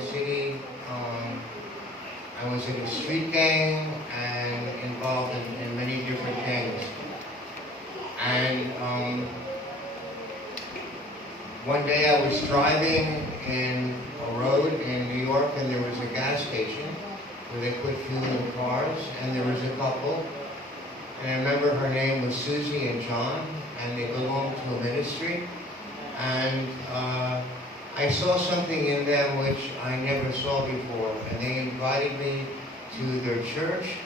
York City. I was in a street gang and involved in many different things. And one day I was driving in a road in New York, and there was a gas station where they put fuel in cars, and there was a couple. And I remember her name was Susie and John, and they belonged to a ministry. And I saw something in them which I never saw before, and they invited me to their church,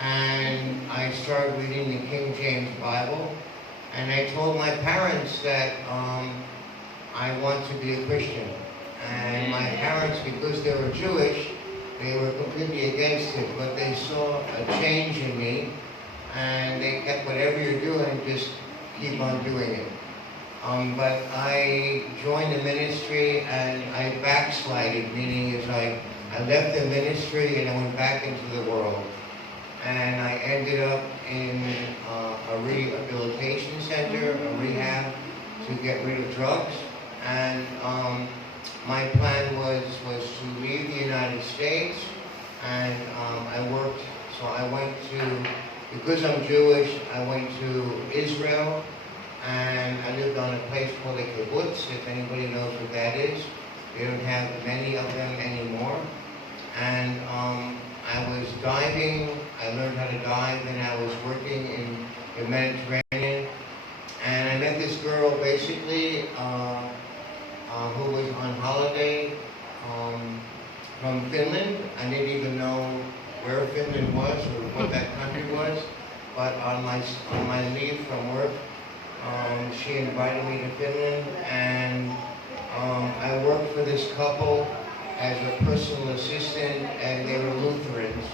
and I started reading the King James Bible, and I told my parents that I want to be a Christian. And my parents, because they were Jewish, they were completely against it, but they saw a change in me, and they kept, whatever you're doing, just keep on doing it. But I joined the ministry and I backslided, meaning is I left the ministry and I went back into the world. And I ended up in a rehabilitation center, a rehab, to get rid of drugs. And my plan was to leave the United States, and I worked, so I went to, because I'm Jewish, I went to Israel, and I lived on a place called a kibbutz, if anybody knows what that is. They don't have many of them anymore. And I was diving, I learned how to dive, and I was working in the Mediterranean. And I met this girl, basically, who was on holiday from Finland. I didn't even know where Finland was or what that country was. But on my leave from work, she invited me to Finland, and I worked for this couple as a personal assistant, and they were Lutherans,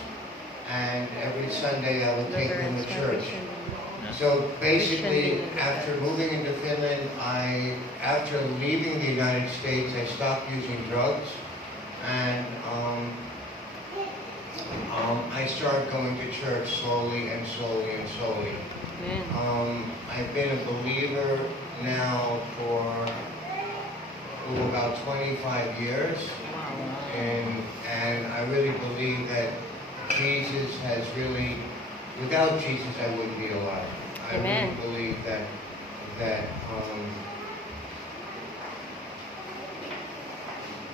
and every Sunday I would take them to church. So basically, after moving into Finland, after leaving the United States, I stopped using drugs, and I started going to church slowly and slowly and slowly. I've been a believer now for about 25 years, and I really believe that Jesus has really, without Jesus I wouldn't be alive. I really believe that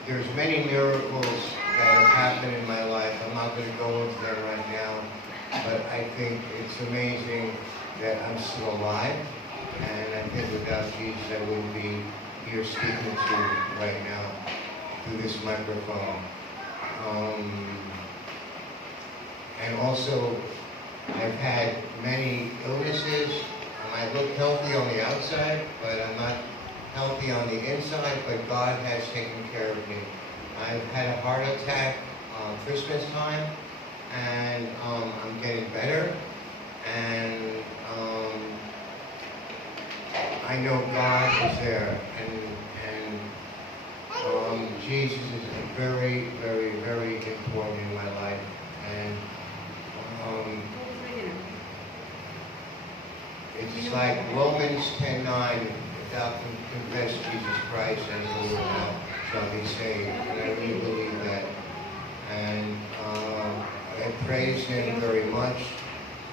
there's many miracles that have happened in my life. I'm not going to go into them right now, but I think it's amazing that I'm still alive, and I think without Jesus I wouldn't be here speaking to you right now through this microphone. And also, I've had many illnesses. I look healthy on the outside, but I'm not healthy on the inside, but God has taken care of me. I've had a heart attack Christmas time, and I'm getting better, and I know God is there, and Jesus is very, very, very important in my life, and it's like Romans 10:9, if thou confess Jesus Christ as Lord, thou shalt be saved. And I really believe that. And I praise Him very much.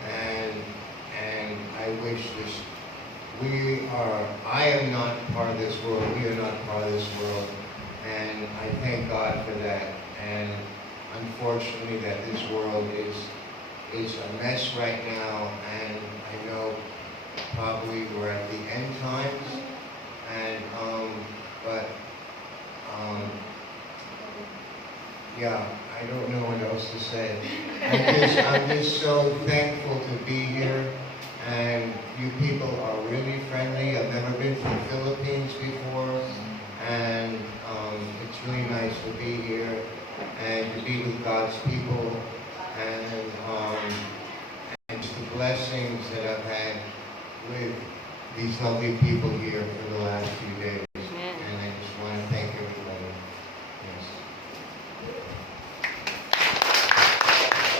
And I wish this, I am not part of this world, we are not part of this world. And I thank God for that. And unfortunately that this world is a mess right now, and I know probably we're at the end times, and yeah, I don't know what else to say. I'm just so thankful to be here, and you people are really friendly. I've never been to the Philippines before, and it's really nice to be here and to be with God's people, and just the blessings that I've had with these lovely people here for the last few days. Amen. And I just want to thank everybody.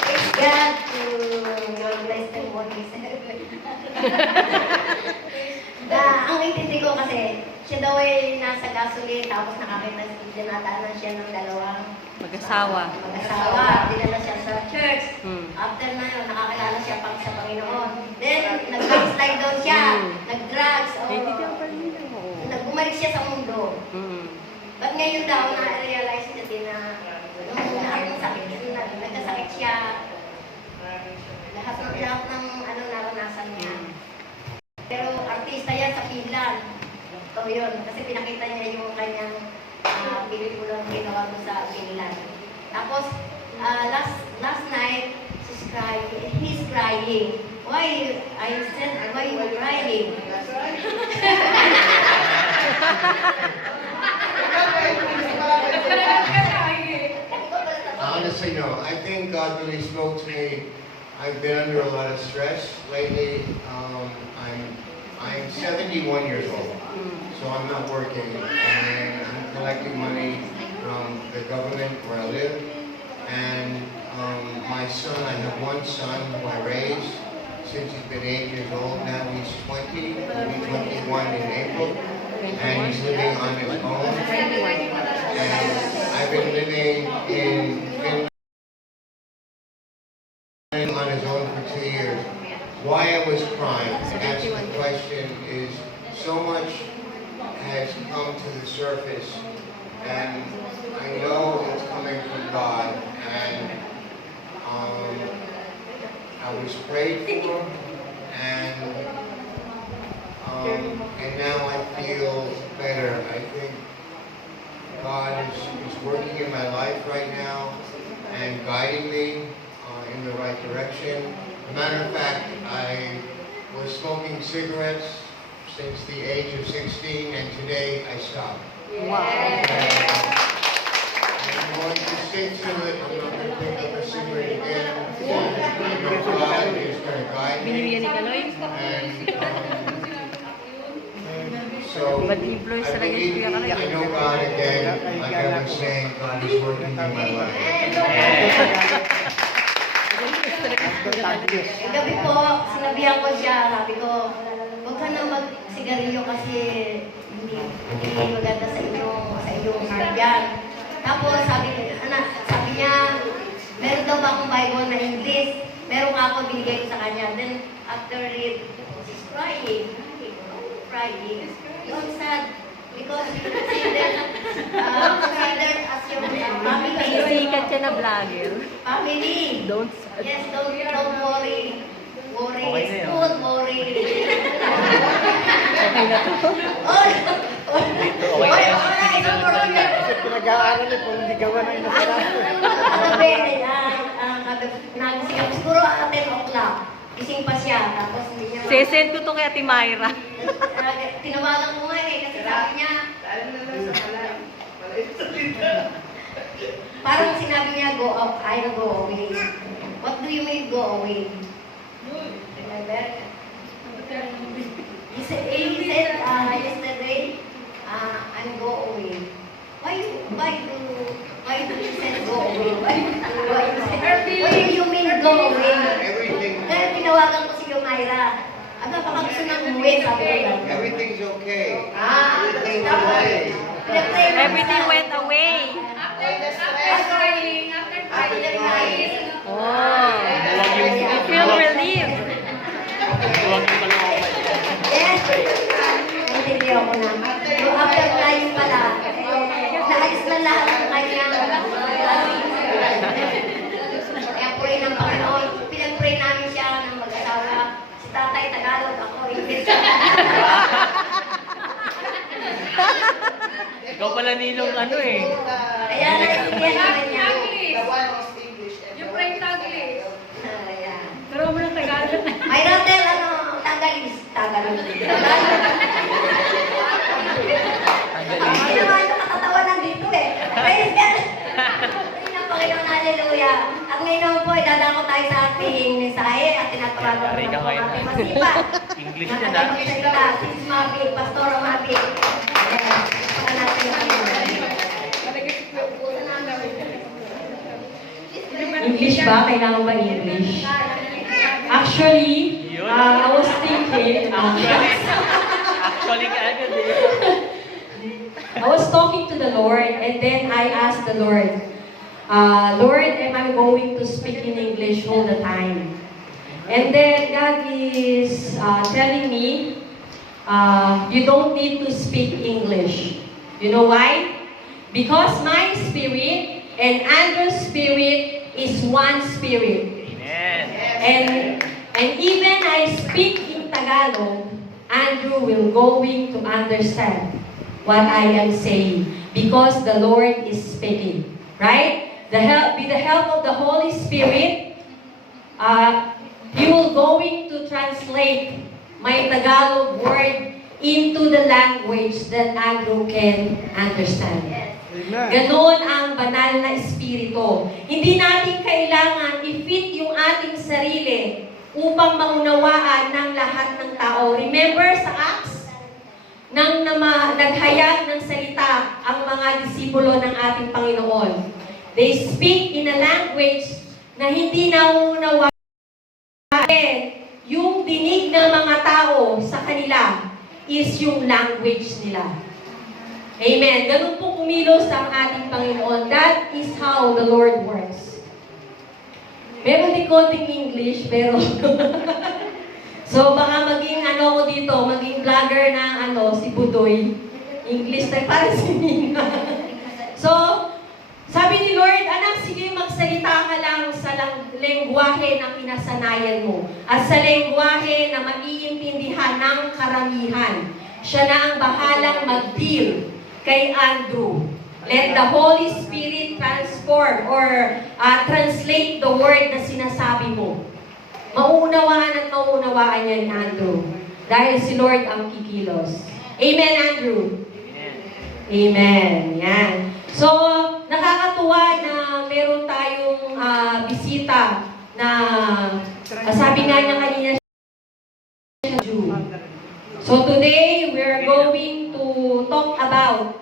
Praise God to your blessed and what he said. Ang intindi ko kasi, siya daw ay nasa gasoline, tapos nakakita dinadaanan siya ng dalawang Mag-asawa. mag-asawa. Dinala siya sa church. Hmm. After na yun, nakakilala siya pang sa Panginoon. Then, nag-backslide daw siya. Nag-drugs. Hindi ka pa rin mo. Bumalik siya sa mundo. Hmm. But ngayon daw, na-realize niya din na nung lahat ng sakit, nagkasakit siya. Lahat ng ano naranasan niya. Pero artista yan sa Finland. So yun, kasi pinakita niya yung kanyang pelikulang ginawa ko sa Finland. Tapos, last night, he's crying. Why? I said, why you crying? Honestly, no. I think God really spoke to me. I've been under a lot of stress lately. I'm 71 years old, so I'm not working, and I'm collecting money from the government where I live. And my son, I have one son who I raised since he's been 8 years old. Now he's 20, he'll be 21 in April, and he's living on his own. And I've been living in Finland on his own for 2 years. Why I was crying, that's the question, is so much has come to the surface, and I know it's coming from God, and I was prayed for, and now I feel better. I think God is working in my life right now and guiding me in the right direction. As a matter of fact, I was smoking cigarettes since the age of 16, and today I stopped. Wow. I'm going to stick to it. I'm not going to pick up a cigarette again. God is going to guide me. Binibigyan ni Kaloy. So, But influence I talaga si believe, Kuya Kaloy. I know God again, like I was saying, God is working in my life. Gabi po, sinabihan ko siya, sabi ko, huwag ka na mag-sigarilyo kasi hindi maganda sa iyong heart yan. Tapos sabi niya, meron daw ba akong Bible na English? Meron nga ako, binigay ko sa kanya. Then after read, she's crying. Crying. Don't sad. Because you considered as your family. Sikat siya na vlogger. Family. Don't Yes, don't worry. Worry Okay is na yun. good, worry. okay na to. Oh, Pinag-aaral eh, kung hindi gawa na yung nagising ako siguro 10 o'clock. Gising pa siya, tapos hindi niya Sesend ko to kay Ate Myra. tinawagan ko nga kasi sabi niya, parang sinabi niya, I'll go away. What do you mean, go away? Remember? He said yesterday, I'm go away. Why do you say go away? What do you mean go away? Everything, Kaya tinawagan ko si Myra. Aga, baka gusto nang umuwi, sabi ko lang. everything's okay. Everything's okay. Everything went away. Oh. You feel relieved. Yes. Hindi ako na. So after flying pala, naalis na lahat ng kanyang kaya pray ng Panginoon. Pinag-pray namin siya ng mag-asawa. Si Tatay Tagalog, ako English. Ikaw pala ninong ano eh. Kaya naiintindihan naman niya. You pray Taglish. Ayan. Pero mo ng Tagalog. May ratel, Tagalog. Tagalog. Hindi naman ito katatawanan dito eh. Praise God. Praise ng Panginoon, hallelujah. At ngayon po, dadako tayo sa ating mensahe at tinatawagan Pare ka ng ngayon, ating ah. masipat. English yan ah. Nakakapagsalita, Sis Mavi, Pastora Mavi. Ayan, saka natin ang English ba? Kailangan ba English? Actually, I was thinking, Actually ka agad eh. I was talking to the Lord, and then I asked the Lord, Lord, am I going to speak in English all the time? And then God is telling me, you don't need to speak English. You know why? Because my spirit and Andrew's spirit is one spirit. Amen. And even I speak in Tagalog, Andrew will going to understand what I am saying because the Lord is speaking. Right? With the help of the Holy Spirit, He will going to translate my Tagalog word into the language that Andrew can understand. Ganon ang banal na espiritu. Hindi natin kailangan i-fit yung ating sarili upang maunawaan ng lahat ng tao. Remember sa Acts? Nang naghayag ng salita ang mga disipulo ng ating Panginoon. They speak in a language na hindi nauunawaan. Yung dinig ng mga tao sa kanila is yung language nila. Amen. Ganun po kumilos ang ating Panginoon. That is how the Lord works. Meron din konting English, pero so baka maging ko dito, maging vlogger na si Budoy. English na para si Nina. So, sabi ni Lord, anak, sige magsalita ka lang sa lengguwahe na pinasanayan mo. At sa lengguwahe na maiintindihan ng karamihan. Siya na ang bahalang mag-deal kay Andrew. Let the Holy Spirit transform or translate the word na sinasabi mo. Mauunawaan at mauunawaan niya ni Andrew. Dahil si Lord ang kikilos. Amen, Andrew? Amen. Yan. So, nakakatuwa na meron tayong bisita na sabi nga niya kanina siya Jew. So today, we're going to talk about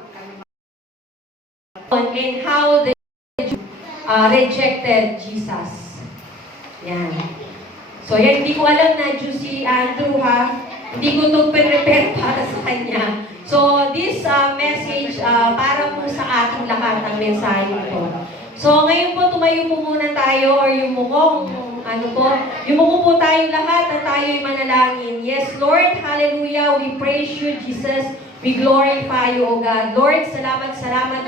and how the Jew rejected Jesus. Yan. So yan, hindi ko alam na Jew si Andrew ha. Hindi ko ito prepare para sa kanya. So this message, para po sa ating lahat ang mensahe nito. So ngayon po, tumayo po muna tayo or yumuko po tayong lahat at tayo'y manalangin. Yes, Lord, hallelujah, we praise you, Jesus. We glorify you, O God. Lord, salamat,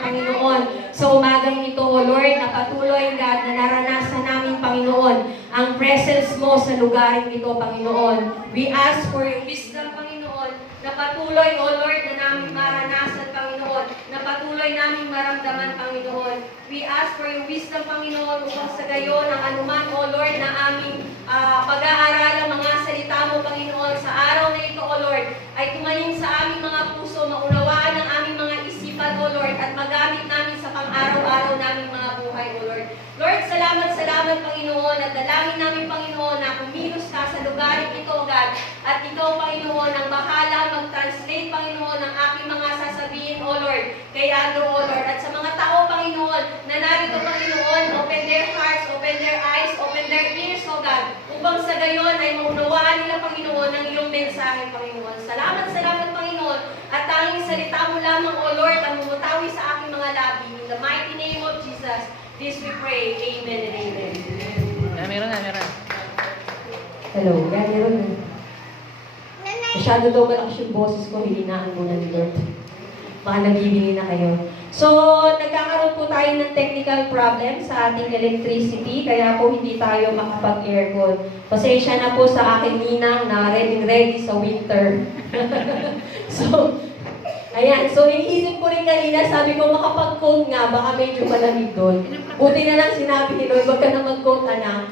Panginoon, sa umagang ito, O Lord, na patuloy, God, na naranasan namin, Panginoon, ang presence mo sa lugaring ito, Panginoon. We ask for your wisdom, Panginoon, na patuloy, O Lord, na namin maranasan, Panginoon, na patuloy namin maramdaman, Panginoon. We ask for your wisdom, Panginoon, upang sa gayon ang anuman, O Lord, na aming pag-aaral ang mga salita mo, Panginoon, sa araw na ito, O Lord, ay tumaling sa aming mga puso, maunawaan ang aming mga isipan, O Lord, at magamit namin sa pang-araw-araw naming mga buhay, O Lord. Lord, salamat, Panginoon, at dalangin namin, Panginoon, na kumilos ka sa lugaring ito, God, at ikaw, Panginoon, ang bahala mag-translate, Panginoon, ang aking mga sasabihin, O Lord, kay Andrew, O Lord, at sa mga tao, Panginoon, na narito, Panginoon, open their hearts, open their eyes, open their ears, O God, upang sa gayon ay maunawaan nila, Panginoon, ang iyong mensahe, Panginoon. Salamat, Panginoon, at tanging salita mo lamang, O Lord, ang mumutawi sa aking mga labi. In the mighty name of Jesus, this we pray. Amen and amen. Meron na. Hello, yan, meron na. Masyado daw malakas yung boses ko, hilinaan muna ni Lord. Baka nabibili na kayo. So, nagkakaroon po tayo ng technical problem sa ating electricity, kaya po hindi tayo makapag-aircon. Pasensya na po sa aking ninang na ready sa winter. So, ayan. So, iniisip ko rin kanina, sabi ko makapag-coat nga, baka medyo malamig doon. Buti na lang sinabi ni Lord, wag ka na mag-coat, anak.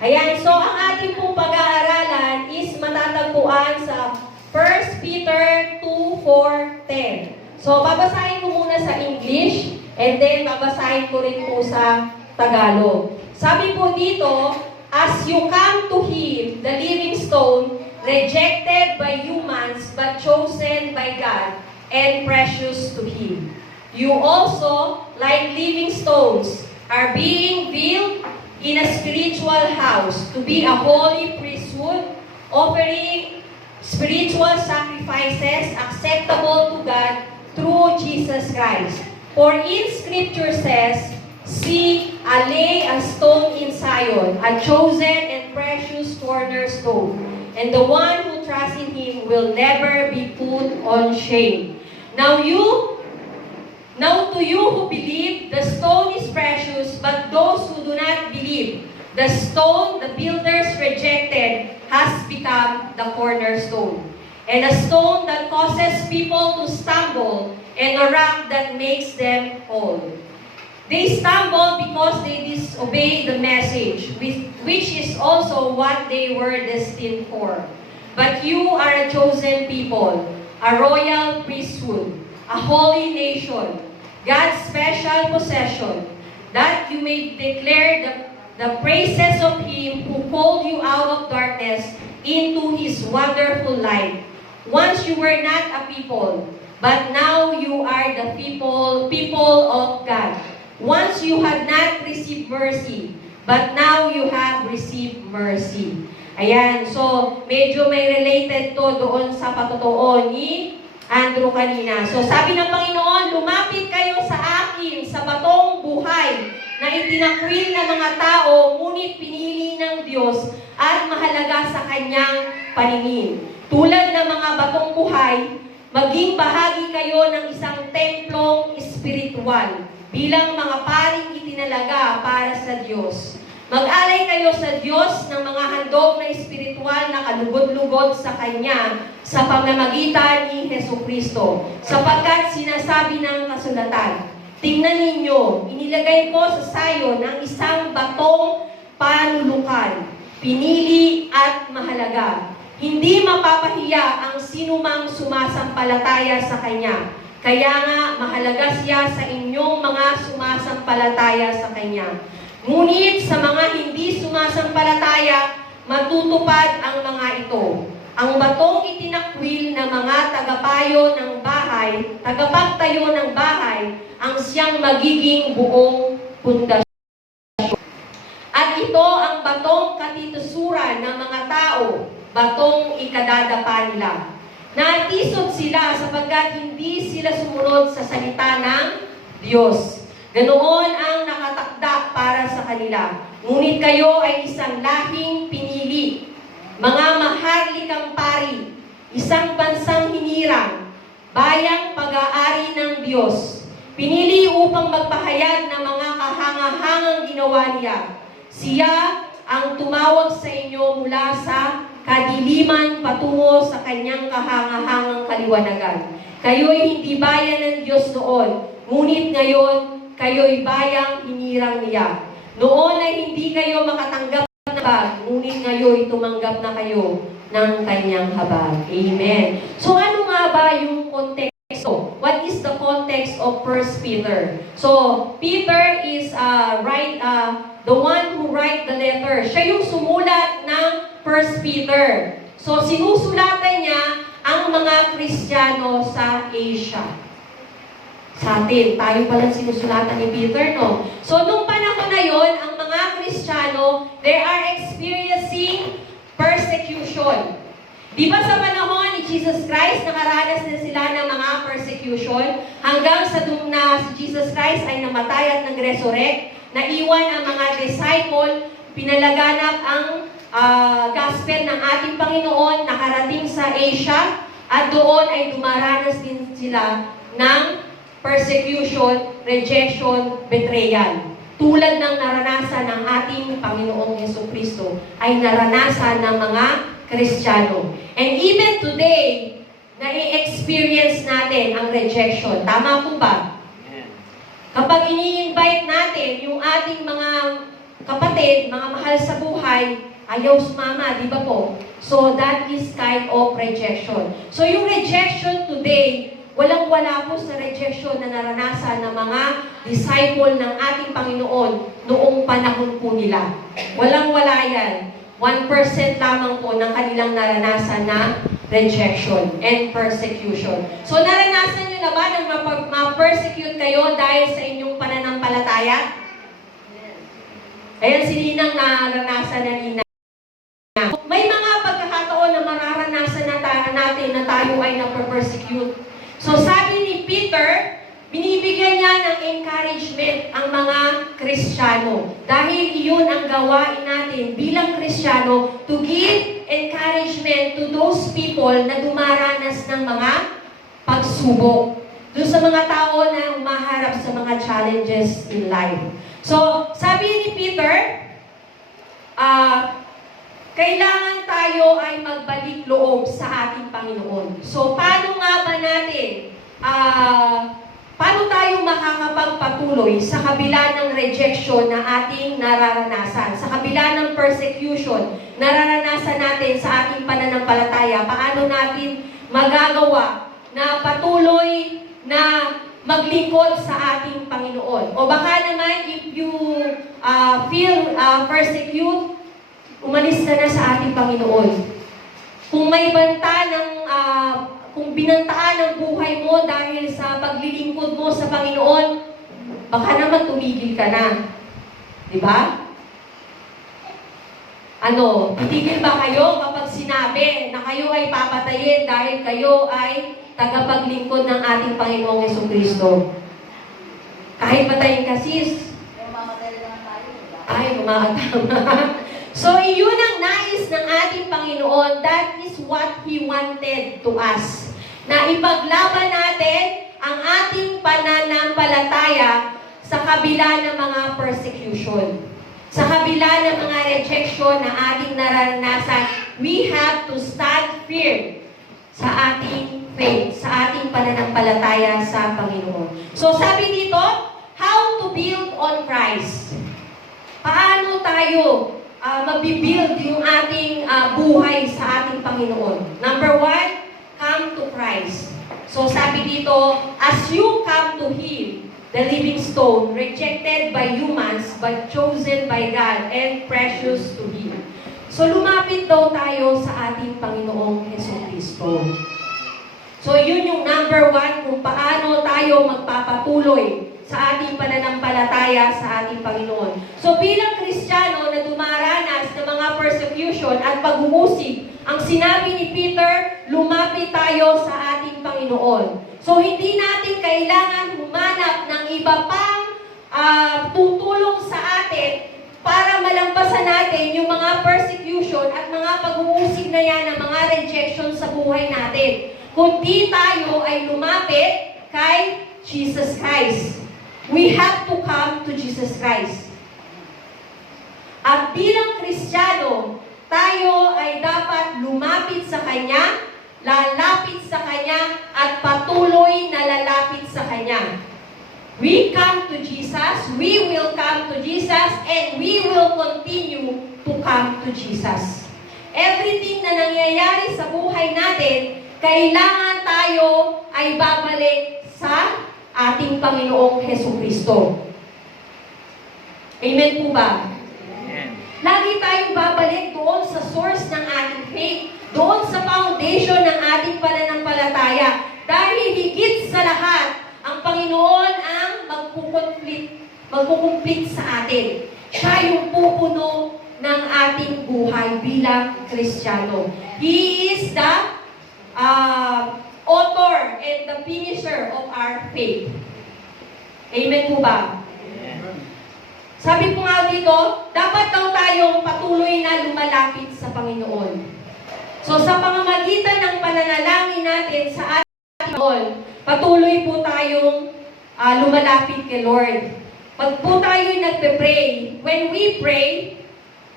Ayan. So, ang ating pong pag-aaralan is matatagpuan sa 1 Peter 2:4-10. So, babasahin ko muna sa English, and then babasahin ko rin po sa Tagalog. Sabi po dito, as you come to Him, the living stone, rejected by humans, but chosen by God, and precious to Him. You also, like living stones, are being built in a spiritual house to be a holy priesthood, offering spiritual sacrifices acceptable to God through Jesus Christ. For in Scripture says, See, I lay a stone in Zion, a chosen and precious cornerstone, and the one who trusts in him will never be put on shame. Now to you who believe, the stone is precious, but those who do not believe, the stone the builders rejected has become the cornerstone, and a stone that causes people to stumble, and a rock that makes them fall. They stumble because they disobey the message, which is also what they were destined for. But you are a chosen people, a royal priesthood, a holy nation, God's special possession, that you may declare the praises of Him who called you out of darkness into His wonderful light. Once you were not a people, but now you are the people of God. Once you had not received mercy, but now you have received mercy. Ayan, so medyo may related to doon sa patotoo ni Andrew kanina. So sabi ng Panginoon, lumapit kayo sa akin sa batong buhay na itinakwil ng mga tao, ngunit pinili ng Diyos at mahalaga sa kanyang paningin. Tulad ng mga batong buhay, maging bahagi kayo ng isang templong espiritual bilang mga paring itinalaga para sa Diyos. Mag-alay kayo sa Diyos ng mga handog na espiritual na kalugod-lugod sa Kanya sa pamamagitan ni Jesucristo. Sapagkat sinasabi ng kasulatan, tingnan ninyo, inilagay ko sa sayo ng isang batong panulukan, pinili at mahalaga. Hindi mapapahiya ang sinumang sumasampalataya sa Kanya. Kaya nga, mahalaga siya sa inyong mga sumasampalataya sa Kanya. Ngunit sa mga hindi sumasampalataya, matutupad ang mga ito. Ang batong itinakwil na mga tagapagtayo ng bahay, ang siyang magiging buong pundasyon. At ito ang batong katitusuran ng mga tao, batong ikadadapa nila. Natisod sila sapagkat hindi sila sumunod sa salita ng Diyos. Ganoon ang nakatakda para sa kanila. Ngunit kayo ay isang lahing pinili, mga maharlikang pari, isang bansang hinirang, bayang pag-aari ng Diyos. Pinili upang magpahayag ng mga kahangahangang ginawa niya. Siya ang tumawag sa inyo mula sa kadiliman patungo sa kanyang kahangahangang kaliwanagan. Kayo'y hindi bayan ng Diyos noon, ngunit ngayon, kayo'y bayang hinirang niya. Noon ay hindi kayo makatanggap ng habag, ngunit ngayon tumanggap na kayo ng kanyang habag. Amen. So ano nga ba yung konteksto? What is the context of 1 Peter? So, Peter is the one who write the letter. Siya yung sumulat ng 1 Peter. So, sinusulatan niya ang mga Kristiyano sa Asia. Sa atin, tayo palang sinusulatan ni Peter, no? So, nung panahon na yon, ang mga Kristiyano, they are experiencing persecution. Di ba sa panahon ni Jesus Christ, nakaranas na sila ng mga persecution hanggang sa na si Jesus Christ ay namatay at nag-resurrect, naiwan ang mga disciple, pinalaganap ang gospel ng ating Panginoon, nakarating sa Asia, at doon ay dumaranas din sila ng persecution, rejection, betrayal. Tulad ng naranasan ng ating Panginoong Jesucristo ay naranasan ng mga Kristiyano. And even today, nai-experience natin ang rejection. Tama po ba? Kapag ini-invite natin yung ating mga kapatid, mga mahal sa buhay, ayaw sumama, di ba po? So that is kind of rejection. So yung rejection today, walang-wala po sa rejection na naranasan ng mga disciple ng ating Panginoon noong panahon po nila. Walang-wala yan. 1% lamang po ng kanilang naranasan na rejection and persecution. So naranasan nyo na ba nang ma-persecute kayo dahil sa inyong pananampalataya? Ayan si Ninang naranasan na Nina. May mga pagkakataon na mararanasan natin na tayo ay na-persecute. So sabi ni Peter, binibigyan niya ng encouragement ang mga Kristiyano. Dahil iyon ang gawain natin bilang Kristiyano to give encouragement to those people na dumaranas ng mga pagsubok. Doon sa mga tao na umaharap sa mga challenges in life. So, sabi ni Peter, kailangan tayo ay magbalik loob sa ating Panginoon. So, paano nga ba natin, paano tayo makakapagpatuloy sa kabila ng rejection na ating nararanasan, sa kabila ng persecution nararanasan natin sa ating pananampalataya? Paano natin magagawa na patuloy na maglingkod sa ating Panginoon? O baka naman, if you feel persecute, umalis ka na sa ating Panginoon. Kung may banta ng, kung binantaan ang buhay mo dahil sa paglilingkod mo sa Panginoon, baka naman tumigil ka na. Diba? Titigil ba kayo kapag sinabi na kayo ay papatayin dahil kayo ay tagapaglingkod ng ating Panginoong Jesucristo? Kahit patayin ka, sis. Ay, umaatama. So, iyon ang nais ng ating Panginoon. That is what He wanted to us. Na ipaglaban natin ang ating pananampalataya sa kabila ng mga persecution. Sa kabila ng mga rejection na ating naranasan, we have to stand firm sa ating faith, sa ating pananampalataya sa Panginoon. So, sabi dito, how to build on Christ. Paano tayo mabibuild yung ating buhay sa ating Panginoon? Number 1, come to Christ. So sabi dito, as you come to Him, the living stone, rejected by humans, but chosen by God and precious to Him. So lumapit daw tayo sa ating Panginoong Jesucristo. So yun yung number 1 kung paano tayo magpapatuloy sa ating pananampalataya sa ating Panginoon. So bilang Kristiyano na dumaranas ng mga persecution at pag-uusig, ang sinabi ni Peter, lumapit tayo sa ating Panginoon. So hindi natin kailangan humanap ng iba pang tutulong sa atin para malampasan natin yung mga persecution at mga pag-uusig na yan ng mga rejection sa buhay natin. Kundi tayo ay lumapit kay Jesus Christ. We have to come to Jesus Christ. At bilang Kristiyano, tayo ay dapat lumapit sa Kanya, lalapit sa Kanya, at patuloy na lalapit sa Kanya. We come to Jesus, we will come to Jesus, and we will continue to come to Jesus. Everything na nangyayari sa buhay natin, kailangan tayo ay babalik sa ating Panginoong Jesucristo. Amen po ba? Amen. Lagi tayong babalik doon sa source ng ating faith, doon sa foundation ng ating pananampalataya. Dahil higit sa lahat, ang Panginoon ang magkukumplete sa atin. Siya yung pupuno ng ating buhay bilang Kristiyano. He is the author and the finisher of our faith. Amen po ba? Amen. Sabi po nga dito, dapat daw tayong patuloy na lumalapit sa Panginoon. So sa pamamagitan ng pananalangin natin sa ating Panginoon, patuloy po tayong lumalapit kay Lord. Pag po tayo nagpe-pray, when we pray,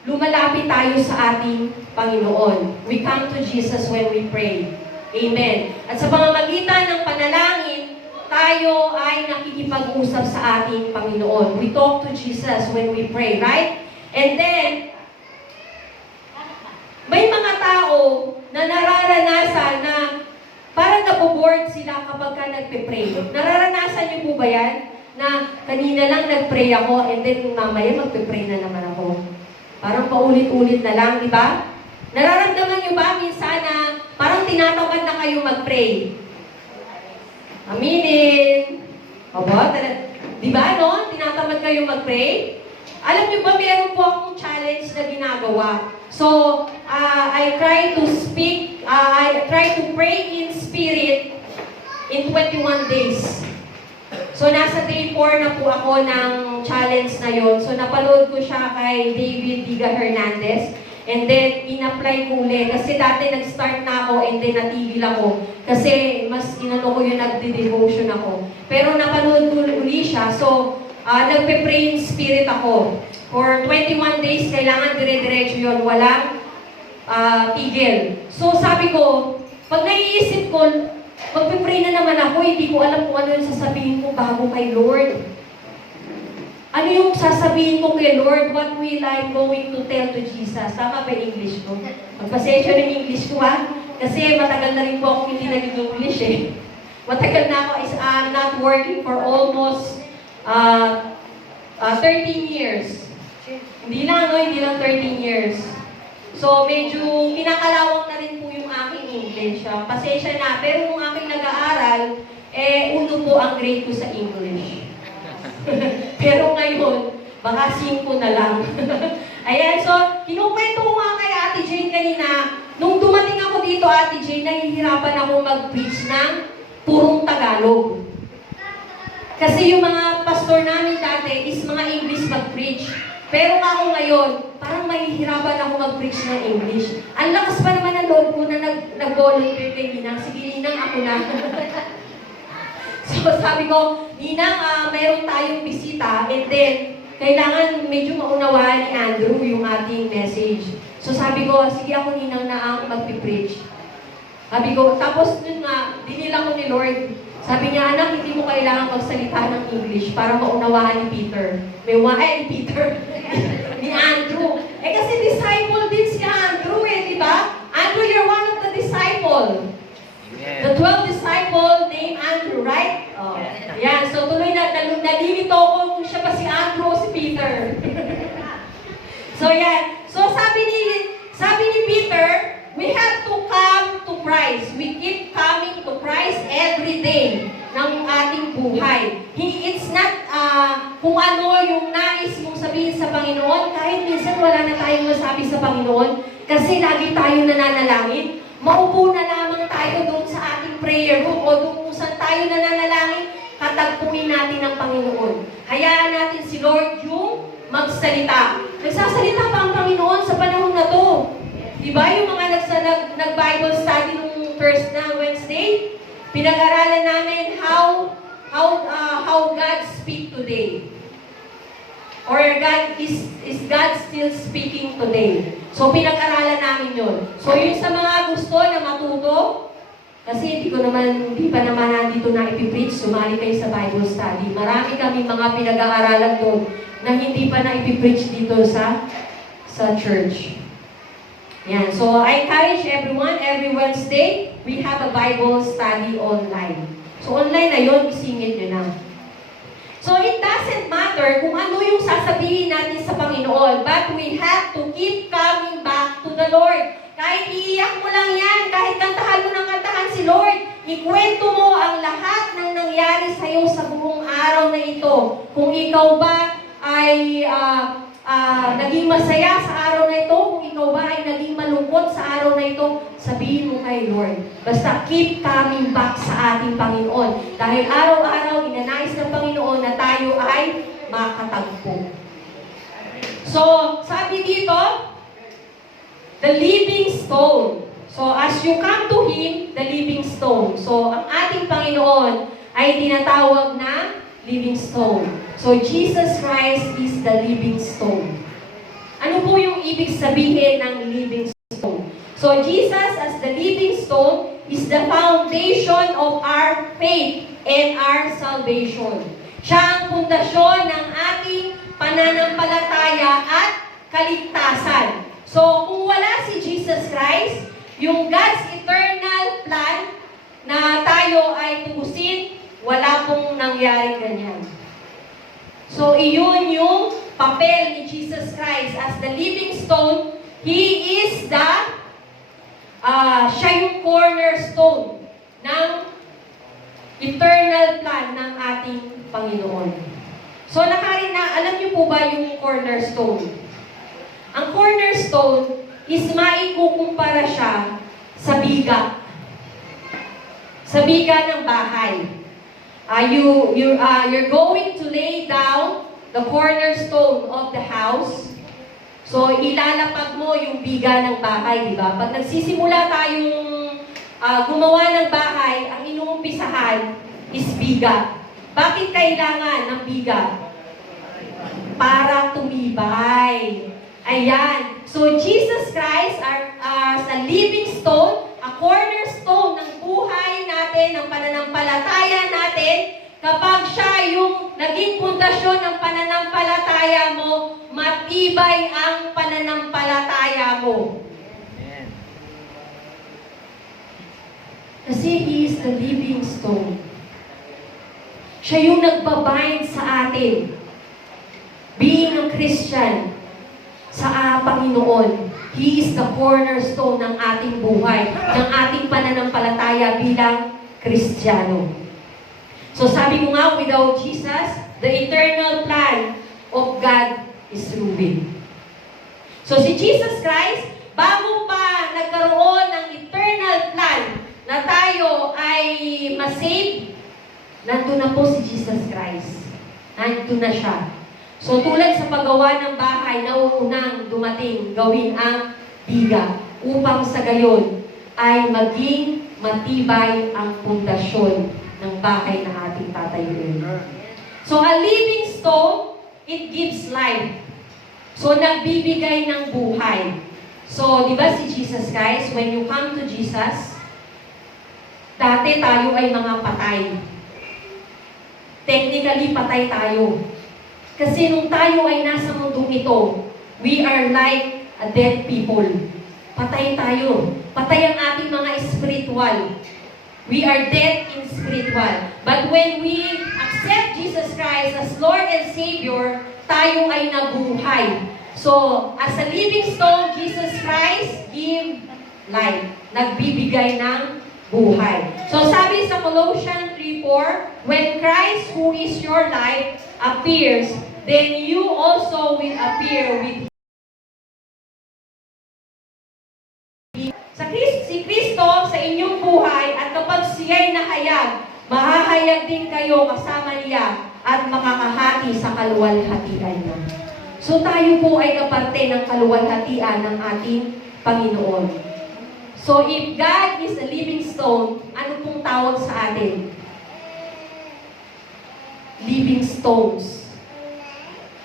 lumalapit tayo sa ating Panginoon. We come to Jesus when we pray. Amen. At sa pamamagitan ng panalangin, tayo ay nakikipag-usap sa ating Panginoon. We talk to Jesus when we pray, right? And then, may mga tao na nararanasan na parang naboboard sila kapag ka nagpe-pray. Nararanasan niyo po ba yan? Na kanina lang nag-pray ako and then mamaya magpe-pray na naman ako. Parang paulit-ulit na lang, di ba? Nararamdaman niyo ba minsan na parang tinatamad na kayo mag-pray? Aminin. Aba, di ba, no? Tinatamad kayo mag-pray? Alam niyo ba, meron po akong challenge na ginagawa. So, I try to speak, I try to pray in spirit in 21 days. So, nasa day 4 na po ako ng challenge na yon. So, napanood ko siya kay David Diga Hernandez. And then, in-apply ko ulit. Kasi dati nag-start na ako and then natigil ako. Kasi mas inano ko yung nagde-devotion ako. Pero napanood ko uli siya. So, nagpe-pray in spirit ako. For 21 days, kailangan dire-diretso yun. Walang tigil. So, sabi ko, pag naiisip ko, magpe-pray na naman ako, hindi ko alam kung ano yung sasabihin ko bago kay Lord. Ano yung sasabihin ko kay Lord? What will I going to tell to Jesus? Tama ba yung English ko? Magpasensya ng English ko ha? Kasi matagal na rin po akong hindi nag-English eh. Matagal na ako is not working for almost 13 years. Hindi lang 13 years. So medyo kinakalawang na rin po yung aking English. Pasensya na. Pero kung aking nag-aaral, uno po ang grade ko sa English. Pero ngayon, baka 5 na lang. Ayan, so, kinukwento ko nga kay Ate Jane kanina, nung dumating ako dito, Ate Jane, nahihirapan ako mag-preach ng purong Tagalog. Kasi yung mga pastor namin dati is mga English mag-preach. Pero ako ngayon, parang mahihirapan ako mag-preach ng English. Ang lakas pa naman ng loob ko na nag-volunteer kay Ninang. Sige, Ninang, ako na. So, sabi ko, Ninang, mayroon tayong bisita, and then, kailangan medyo maunawaan ni Andrew yung ating message. So, sabi ko, sige ako, Ninang, na ang magpipreach. Sabi ko, tapos nun nga, dinila ko ni Lord. Sabi niya, anak, hindi mo kailangan magsalita ng English para maunawaan ni Peter. Ni Peter. Ni Andrew. Kasi disciple din si Andrew di ba? Andrew, you're one of the disciple. The 12 disciple named Andrew, right? Oh. Yan, so tuloy nalilito ko kung siya pa si Andrew o si Peter. So yan. So sabi ni Peter, we have to come to Christ. We keep coming to Christ every day ng ating buhay. It's not kung ano yung nais mong sabihin sa Panginoon, kahit minsan wala na tayong masabi sa Panginoon, kasi lagi tayong nananalangin. Maupo na lamang tayo doon sa ating prayer room o doon kung saan tayo nananalangin, katagpuin natin ang Panginoon. Hayaan natin si Lord yung magsalita. Nagsasalita pa ang Panginoon sa panahon na to. Diba yung mga nag-Bible study nung first na Wednesday? Pinag-aralan namin how God speak today. Or God is God still speaking today? So pinag-aralan namin yun. So yung sa mga gusto na matuto, kasi hindi pa naman nandito na ipipreach, sumali kayo sa Bible study. Marami kami mga pinag-aaralan doon na hindi pa na ipipreach dito sa church. Yan. So I encourage everyone, every Wednesday, we have a Bible study online. So online na yun, isingit nyo na. So it doesn't matter kung ano yung sasabihin natin sa Panginoon, but we have to keep coming back to the Lord. Kahit iiyak mo lang yan, kahit kantahan mo ng kantahan si Lord, ikwento mo ang lahat ng nangyari sa'yo sa buong araw na ito. Kung ikaw ba ay naging masaya sa araw na ito, kung ikaw ba ay naging malungkot sa araw na ito, sabihin mo kay Lord. Basta keep coming back sa ating Panginoon. Dahil araw-araw, inanais ng Panginoon na tayo ay makatagpo. So, sabi dito, the living stone. So, as you come to Him, the living stone. So, ang ating Panginoon ay tinatawag na living stone. So, Jesus Christ is the living stone. Ano po yung ibig sabihin ng living stone? So, Jesus as the living stone is the foundation of our faith and our salvation. Siya ang pundasyon ng ating pananampalataya at kaligtasan. So, kung wala si Jesus Christ, yung God's eternal plan na tayo ay tubusin, wala pong nangyaring ganyan. So, iyon yung papel ni Jesus Christ as the living stone. He is siya yung cornerstone ng eternal plan ng ating Panginoon. So, alam niyo po ba yung cornerstone? Ang cornerstone is maikukumpara siya sa biga. Sa biga ng bahay. you're going to lay down the cornerstone of the house. So, ilalapag mo yung biga ng bahay, di ba? Pag nagsisimula tayong gumawa ng bahay, ang inuumpisahan is biga. Bakit kailangan ng biga? Para tumibay. Ayan. So, Jesus Christ as a living stone, a cornerstone ng buhay natin, ng pananampalataya natin. Kapag siya yung naging pundasyon ng pananampalataya mo, matibay ang pananampalataya mo. Kasi He is the living stone. Siya yung nagbabind sa atin. Being a Christian, sa Panginoon, He is the cornerstone ng ating buhay, ng ating pananampalataya bilang Kristiyano. So sabi ko nga, without Jesus, the eternal plan of God is ruined. So si Jesus Christ, bago pa nagkaroon ng eternal plan na tayo ay masave, nandun na po si Jesus Christ. Nandun na siya. So tulad sa paggawa ng bahay, nauunang dumating gawin ang biga upang sa gayon ay maging matibay ang pundasyon ng bahay na ating tatayuin. So a living stone, it gives life. So nagbibigay ng buhay. So di ba si Jesus Christ, when you come to Jesus, dati tayo ay mga patay. Technically, patay tayo. Kasi nung tayo ay nasa mundong ito, we are like a dead people. Patay tayo. Patay ang ating mga spiritual. We are dead in spiritual. But when we accept Jesus Christ as Lord and Savior, tayo ay nabuhay. So, as a living stone, Jesus Christ give life. Nagbibigay ng buhay. So, sabi sa Colossians 3:4, when Christ, who is your life, appears, then you also will appear with si Kristo sa inyong buhay, at kapag siya'y nahayag, mahahayag din kayo kasama niya at makakahati sa kaluwalhatian niya. So tayo po ay kaparte ng kaluwalhatian ng ating Panginoon. So if God is a living stone, ano pong tawag sa atin? Living stones.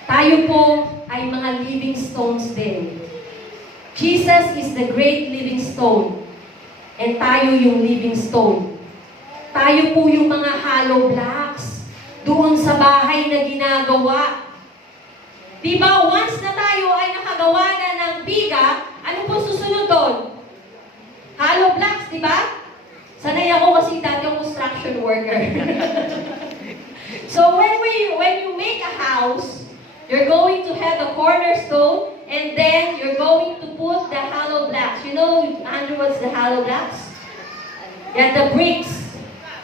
Tayo po ay mga living stones din. Jesus is the great living stone. And tayo yung living stone. Tayo po yung mga hollow blocks doon sa bahay na ginagawa. Diba, once na tayo ay nakagawa na ng biga, ano po susunod doon? Hollow blocks, diba? Sanay ako kasi dati yung construction worker. So when you make a house, you're going to have a cornerstone, and then you're going to put the hollow blocks. You know, Andrew, what's the hollow blocks? Yeah, the bricks.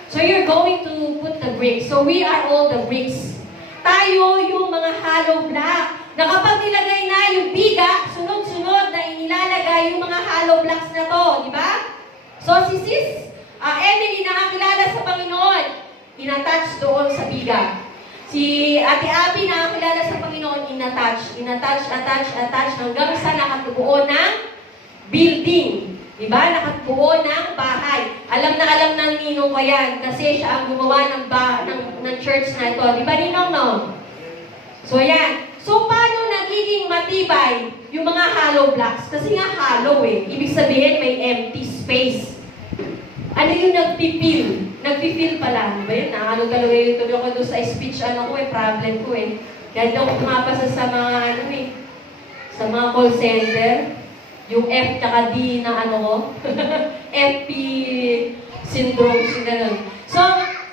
So you're going to put the bricks. So we are all the bricks. Tayo yung mga hollow block. Na kapag nilagay na yung biga, sunod-sunod na inilalagay yung mga hollow blocks na to. Di ba? So si Sis Emily na kakilala sa Panginoon, inattach doon sa biga. Si Ate Abby na kakilala sa Panginoon, attach hanggang sa nakatubuo ng building. Diba? Nakatubuo ng bahay. Alam ng ninong ko yan kasi siya ang gumawa ng church na ito. Diba, ninong, no? So, yan. So, paano nagiging matibay yung mga hollow blocks? Kasi nga hollow eh. Ibig sabihin, may empty space. Ano yung nagpipil? Nagpipil pala. Ano ba yun? Ano talaga yung tuloy ko doon sa speech, problem ko eh. Kaya daw kumapasa sa mga, sa mga call center. Yung F tsaka D na FP syndrome, ganun. So,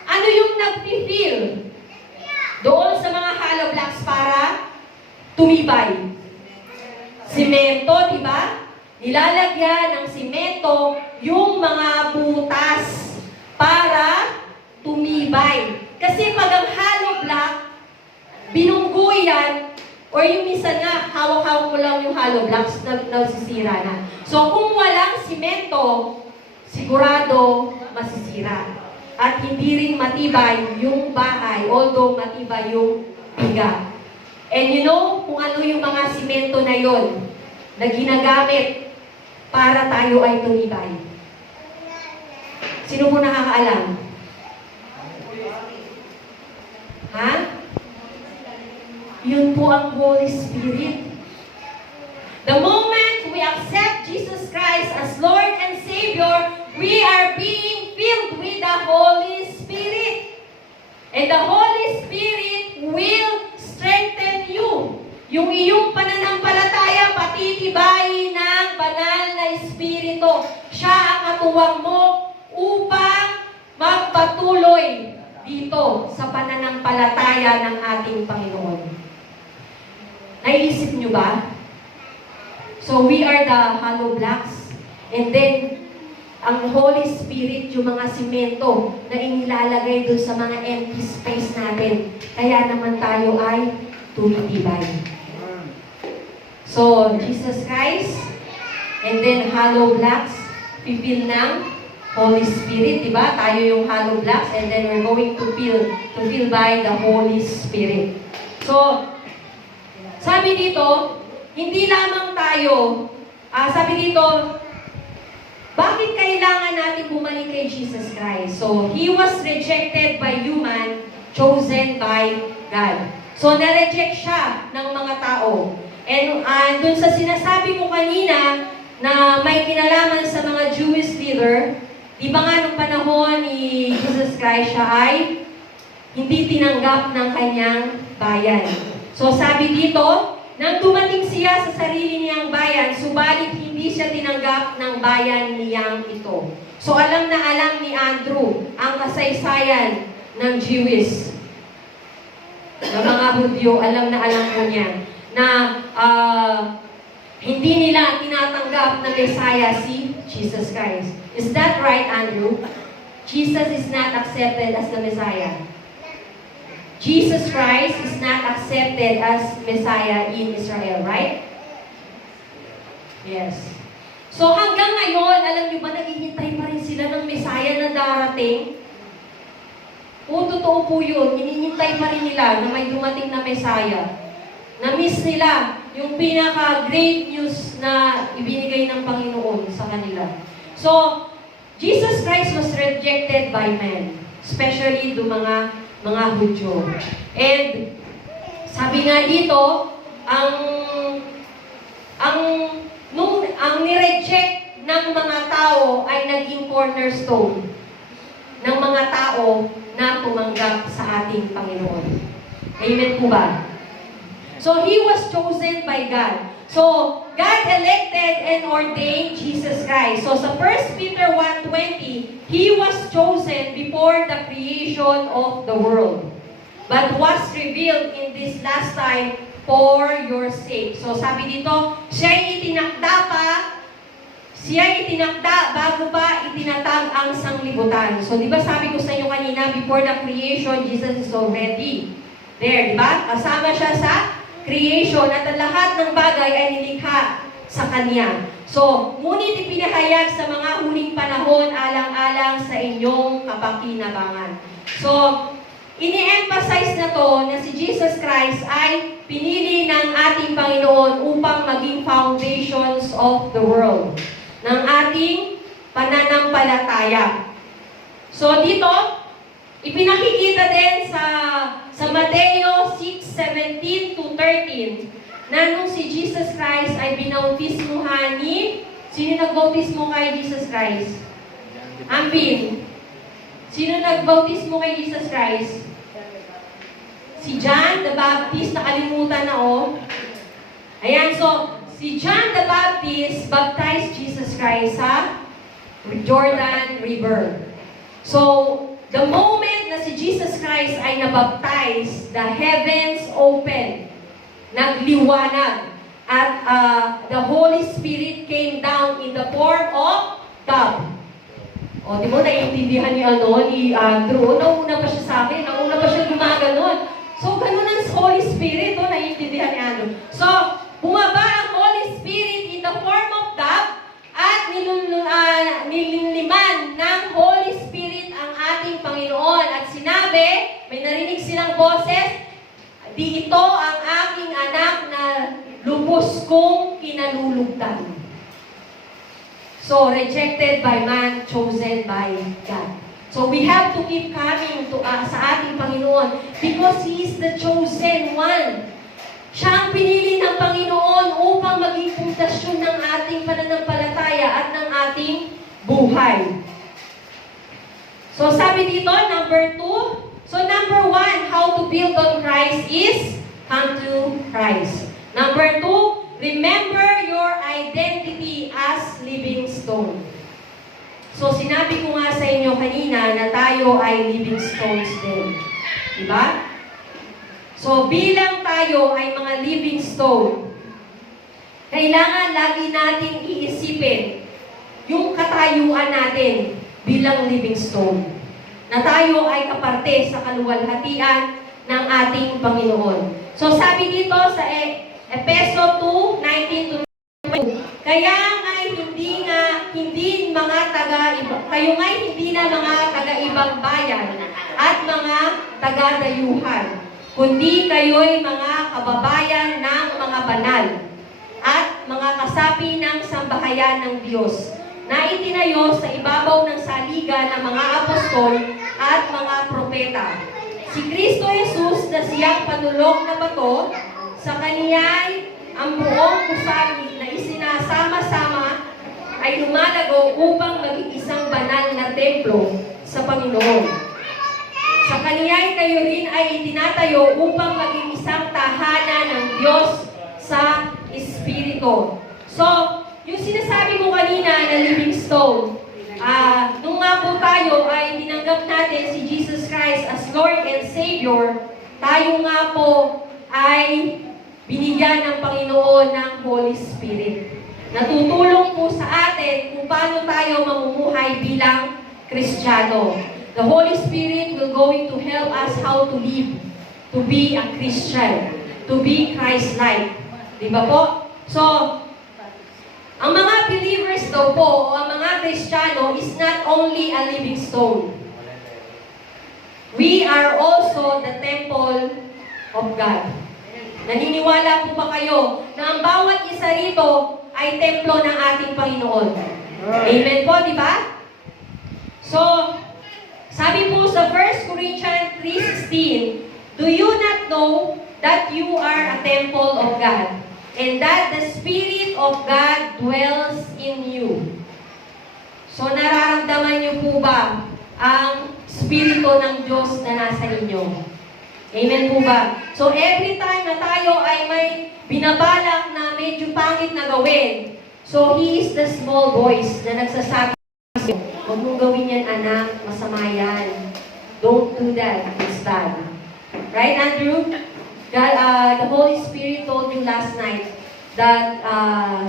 ano yung nagpipil? Doon sa mga hollow blocks para tumibay. Simento, di ba? Nilalagyan ng simento yung mga butas para tumibay. Kasi pag ang hollow block, binunggo yan, or yung minsan nga, hawak-hawak mo lang yung hollow blocks, nasisira na. So kung walang simento, sigurado masisira. at hindi rin matibay yung bahay, although matibay yung biga. And you know kung ano yung mga simento na yon na ginagamit para tayo ay tumibay? Sino po nakakaalam? Ha? Yun po ang Holy Spirit. The moment we accept Jesus Christ as Lord and Savior, we are being filled with the Holy Spirit. And the Holy Spirit will strengthen you. Yung iyong pananampalataya, patitibayin ng banal na Espiritu. Siya ang katuwang mo upang magpatuloy dito sa pananampalataya ng ating Panginoon. Naisip niyo ba? So we are the hollow blocks. And then, ang Holy Spirit, yung mga simento na inilalagay doon sa mga empty space natin. Kaya naman tayo ay tumitibay. So, Jesus Christ, and then hollow blocks, pipil ng Holy Spirit, di ba? Tayo yung hollow blocks, and then we're going to fill by the Holy Spirit. So, sabi dito, hindi lamang tayo, sabi dito, bakit kailangan natin bumalik kay Jesus Christ? So, He was rejected by human, chosen by God. So, na-reject siya ng mga tao. And dun sa sinasabi ko kanina na may kinalaman sa mga Jewish leader, di ba nga nung panahon ni Jesus Christ siya ay hindi tinanggap ng kanyang bayan. So sabi dito, nang dumating siya sa sarili niyang bayan, subalit hindi siya tinanggap ng bayan niyang ito. So alam na alam ni Andrew ang kasaysayan ng Jewish. Ng mga Hudyo, alam na alam ko niya na hindi nila tinatanggap na Messiah si Jesus Christ. Is that right, Andrew? Jesus is not accepted as the Messiah. Jesus Christ is not accepted as Messiah in Israel, right? Yes. So hanggang ngayon, alam niyo ba, naghihintay pa rin sila ng Messiah na darating? Oo, totoo po yun. Hinihintay pa rin nila na may dumating na Messiah. Na-miss nila yung pinaka-great news na ibinigay ng Panginoon sa kanila. So, Jesus Christ was rejected by men, especially do mga Hudyo. And sabi nga dito, ang nireject ng mga tao ay naging cornerstone ng mga tao na tumanggap sa ating Panginoon. Amen po ba? So, He was chosen by God. So, God elected and ordained Jesus Christ. So, sa 1 Peter 1:20, He was chosen before the creation of the world, but was revealed in this last time for your sake. So, sabi dito, siya'y itinakda bago pa itinatag ang sanglibutan. So, di ba sabi ko sa inyo kanina, before the creation, Jesus is already there, di ba? Kasama siya sa creation at ang lahat ng bagay ay nilikha sa Kanya. So, ngunit ipinahayag sa mga huling panahon alang-alang sa inyong kapakinabangan. So, ini-emphasize na to na si Jesus Christ ay pinili ng ating Panginoon upang maging foundations of the world ng ating pananampalataya. So, dito, ipinakikita din sa Mateo 6:17 to 13 na nung si Jesus Christ ay binautismuhan ni, sino nagbautismo kay Jesus Christ? Ambin. Sino nagbautismo kay Jesus Christ? Si John the Baptist, nakalimutan na Ayan, so, si John the Baptist baptized Jesus Christ sa Jordan River. So, the moment na si Jesus Christ ay nabaptize, the heavens opened, nagliwanag, at the Holy Spirit came down in the form of dove. O, di mo, naiintindihan ni Andrew, nauna pa siya sa akin, nauna pa siya gumaganon. So, ganun ang Holy Spirit, naiintindihan ni Andrew. So, bumaba ang Holy Spirit in the form of dove, at nilinliman ng Holy Spirit ang ating Panginoon Diyos kong kinalulugdan. So, rejected by man, chosen by God. So, we have to keep coming to sa ating Panginoon because He is the chosen one. Siya ang pinili ng Panginoon upang maging pundasyon ng ating pananampalataya at ng ating buhay. So, sabi dito, number 2. So, number 1, how to build on Christ is come to Christ. Number 2, remember your identity as living stone. So, sinabi ko nga sa inyo kanina na tayo ay living stones din. Diba? So, bilang tayo ay mga living stone, kailangan lagi nating iisipin yung katayuan natin bilang living stone. Na tayo ay kaparte sa kaluwalhatian ng ating Panginoon. So, sabi dito sa Efeso 2:19-22, kaya nga'y hindi mga kayo nga'y hindi na mga taga-ibang bayan at mga taga-dayuhan, kundi kayo'y mga kababayan ng mga banal at mga kasapi ng sambahayan ng Diyos na itinayo sa ibabaw ng saligan ng mga apostol at mga propeta. Si Kristo Jesus na siyang panulong na bato, sa kaniya'y ang buong kusali na isinasama-sama ay lumalago upang maging isang banal na templo sa Panginoon. Sa kaniya'y kayo rin ay itinatayo upang maging isang tahanan ng Diyos sa Espiritu. So, yung sinasabi ko kanina na living stone, nung nga po tayo ay tinanggap natin si Jesus Christ as Lord and Savior, tayo nga po ay binigyan ng Panginoon ng Holy Spirit. Natutulong po sa atin kung paano tayo mamumuhay bilang Kristiyano. The Holy Spirit will going to help us how to live, to be a Christian, to be Christ-like. Di ba po? So, ang mga believers daw po, o ang mga Kristiyano, is not only a living stone. We are also the temple of God. Naniniwala po ba kayo na ang bawat isa rito ay templo ng ating Panginoon? Amen po, di ba? So, sabi po sa 1 Corinthians 3:16, do you not know that you are a temple of God, and that the Spirit of God dwells in you? So, nararamdaman niyo po ba ang Espiritu ng Diyos na nasa inyo? Amen po ba? So, every time na tayo ay may binabalak na medyo pangit na gawin, so, He is the small voice na nagsasabi, huwag mong gawin yan, anak, masama yan. Don't do that, it's bad. Right, Andrew? God, the Holy Spirit told you last night that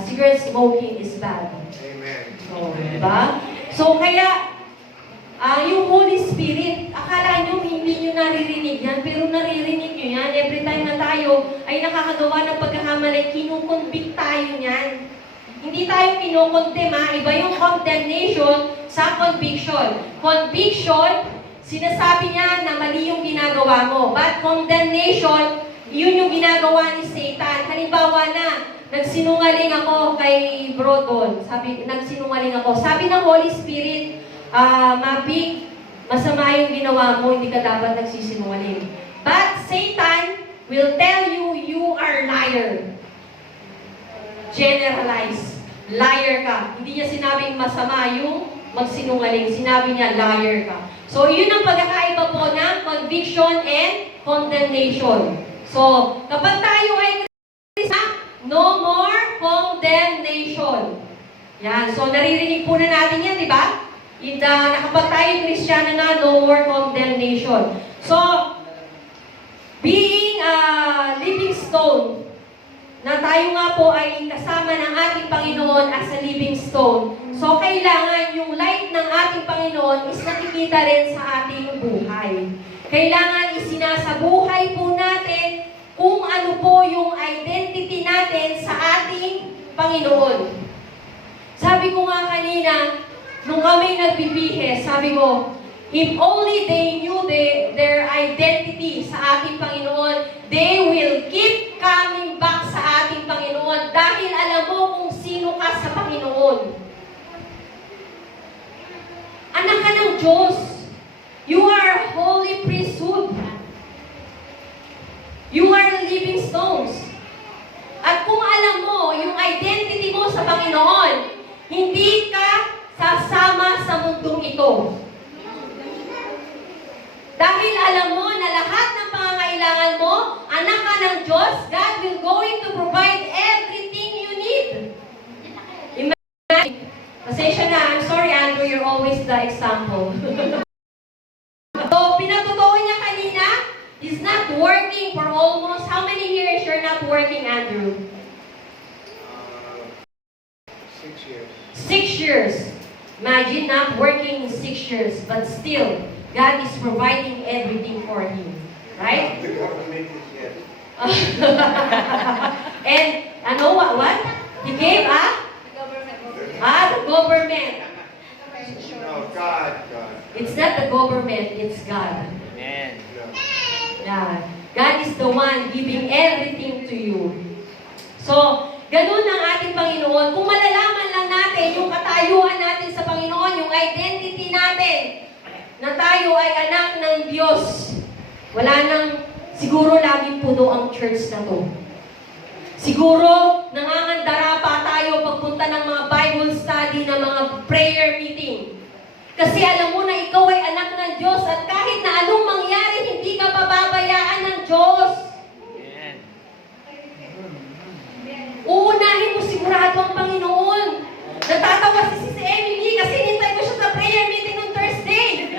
cigarette smoking is bad. Amen. So, diba? So, kaya, yung Holy Spirit, akala nyo hindi nyo naririnig yan, pero naririnig nyo yan. Every time na tayo ay nakakagawa ng pagkakamali, kinukonvict tayo niyan. Hindi tayo kinukondem, iba yung condemnation sa conviction. Conviction, sinasabi niya na mali yung ginagawa mo. But condemnation, yun yung ginagawa ni Satan. Halimbawa na, nagsinungaling ako kay Bro Don. Nagsinungaling ako. Sabi ng Holy Spirit, Mabig, masama yung ginawa mo, hindi ka dapat nagsisinungaling. But Satan will tell you, you are liar. Generalize. Liar ka. Hindi niya sinabing masama yung magsinungaling. Sinabi niya, liar ka. So, yun ang pagkakaiba po ng conviction and condemnation. So, kapag tayo ay Kristiyano, no more condemnation. Yan. So, naririnig po na natin yan, di ba? Kapag tayo Kristiyano na, no more condemnation. So, being a living stone, na tayo nga po ay kasama ng ating Panginoon as a living stone. So, kailangan yung light ng ating Panginoon is nakikita rin sa ating buhay. Kailangan isinasabuhay po natin kung ano po yung identity natin sa ating Panginoon. Sabi ko nga kanina, nung kami nagpipihis, sabi ko, if only they knew their identity sa ating Panginoon, they will keep coming back sa ating Panginoon Diyos. You are a holy priesthood. You are living stones. At kung alam mo yung identity mo sa Panginoon, hindi ka sasama sa mundong ito. Dahil alam mo na lahat ng pangangailangan mo, anak ka ng Diyos, God will going to provide everything you need. Imagine, pasensya na, I'm sorry Andrew, you're always the example. So, pinatutuo niya kanina, he's not working for almost, how many years you're not working, Andrew? 6 years. 6 years. Imagine not working in 6 years, but still, God is providing everything for him. Right? The government is yes. And, ano, what? He gave the government. No, God. It's not the government, it's God. Amen. No. Yeah. God is the one giving everything to you. So, ganun ang ating Panginoon. Kung malalaman lang natin yung katayuan natin sa Panginoon, yung identity natin, na tayo ay anak ng Diyos, wala nang, siguro laging puno ang church na to. Siguro, nangangandara pa tayo pagpunta ng mga Bible study, ng mga prayer meeting. Kasi alam mo na ikaw ay anak ng Diyos at kahit na anong mangyari, hindi ka pababayaan ng Diyos. Amen. Uunahin mo sigurado ang Panginoon. Natatawa si Emily kasi nintay ko siya sa prayer meeting noong Thursday.